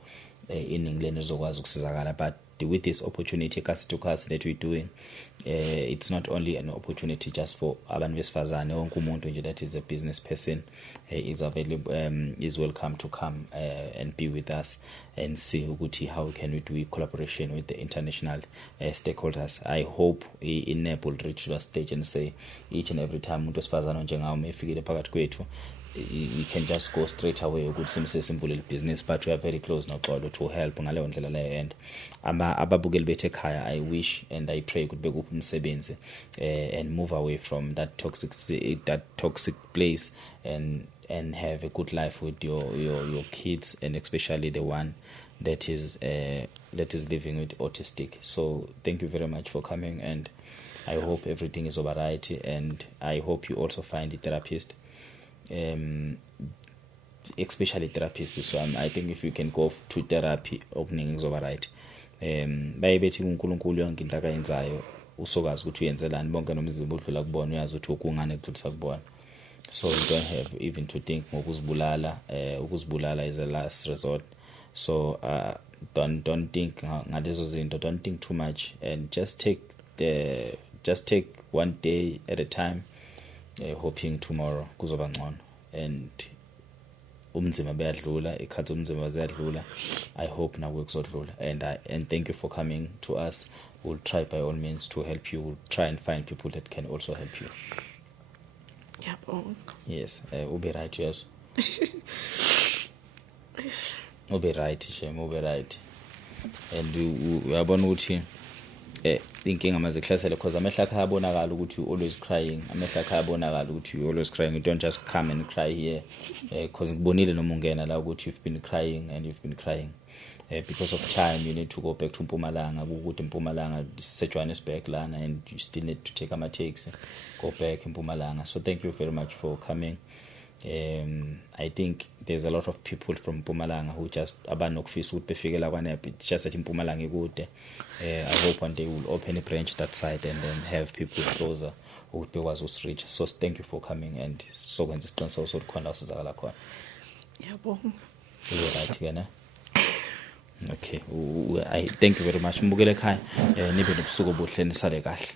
in England izokwazi ukusizakala. But with this opportunity Kasi to Kasi that we're doing, it's not only an opportunity just for abantu besifazane, wonke umuntu nje that is a business person is available, is welcome to come and be with us and see ukuthi how can we do collaboration with the international stakeholders. I hope in NEP will reach to a stage and say each and every time umuntu wesifazane njengawo mefikile phakathi kwethu, we can just go straight away ukuthi simsesimbulele business, but we are very close noXolo to help ngaleyo ndlela leyo. And ababukeli bethu ekhaya, I wish and I pray ukuthi bekuphi umsebenzi and move away from that toxic place and have a good life with your kids, and especially the one that is living with autistic. So thank you very much for coming, and I hope everything is all right, and I hope you also find the therapist. Because I think it's important that we also find a therapist. I think it's important that we also find a therapist. And I hope you also find the therapist. And I hope you also find the therapist. And I hope you also find the therapist. And I hope you also find the therapist. And I hope you also find the therapist. And I hope you also find the therapist. especially therapists. So I think if you can go to therapy okuningi kuzoba right. Bayebethi uNkulunkulu yonke into akayenzayo usokazi ukuthi uyenzelani bonke nomzimba udlula kubona uyazi ukuthi ukungane kudlulisa kubona. So you don't have even to think ngokuzibulala. Ukuzibulala is a last resort. So don't think ngalezo zinto, don't think too much, and just take one day at a time, hoping tomorrow kuzoba ngcono. And umzimba bayadlula, ikhathi umzimba ziyadlula. I hope nawe kuzodlula, and thank you for coming to us. We'll try by all means to help you. We'll try and find people that can also help you. Yes, we'll be right, yes. We'll be right, Shem, we'll be right. And uyabona ukuthi inkinga maze kuhlasela because amehla akhe ayabonakala ukuthi you always crying. Amehla akhe ayabonakala ukuthi you always crying. You don't just come and cry here because ngibonile noma ungena la ukuthi you've been crying and you've been crying. Because of time you need to go back to Mpumalanga ukuthi Mpumalanga Johannesburg lana, and you still need to take a taxi go back in Mpumalanga. So thank you very much for coming. I think there's a lot of people from Mpumalanga who just abanokufisa ukuthi befike la kwaNEP. It's just that Mpumalanga ikude. I hope one day we'll open a branch that side and then have people closer who bekwazi usreach. So thank you for coming, and so kwenza isiqiniseko sokuthi khona usizakala khona. Yabonga. Right again. Okay, I thank you very much. Mbukele ekhaya nibe nobusuku obuhle nisale kahle.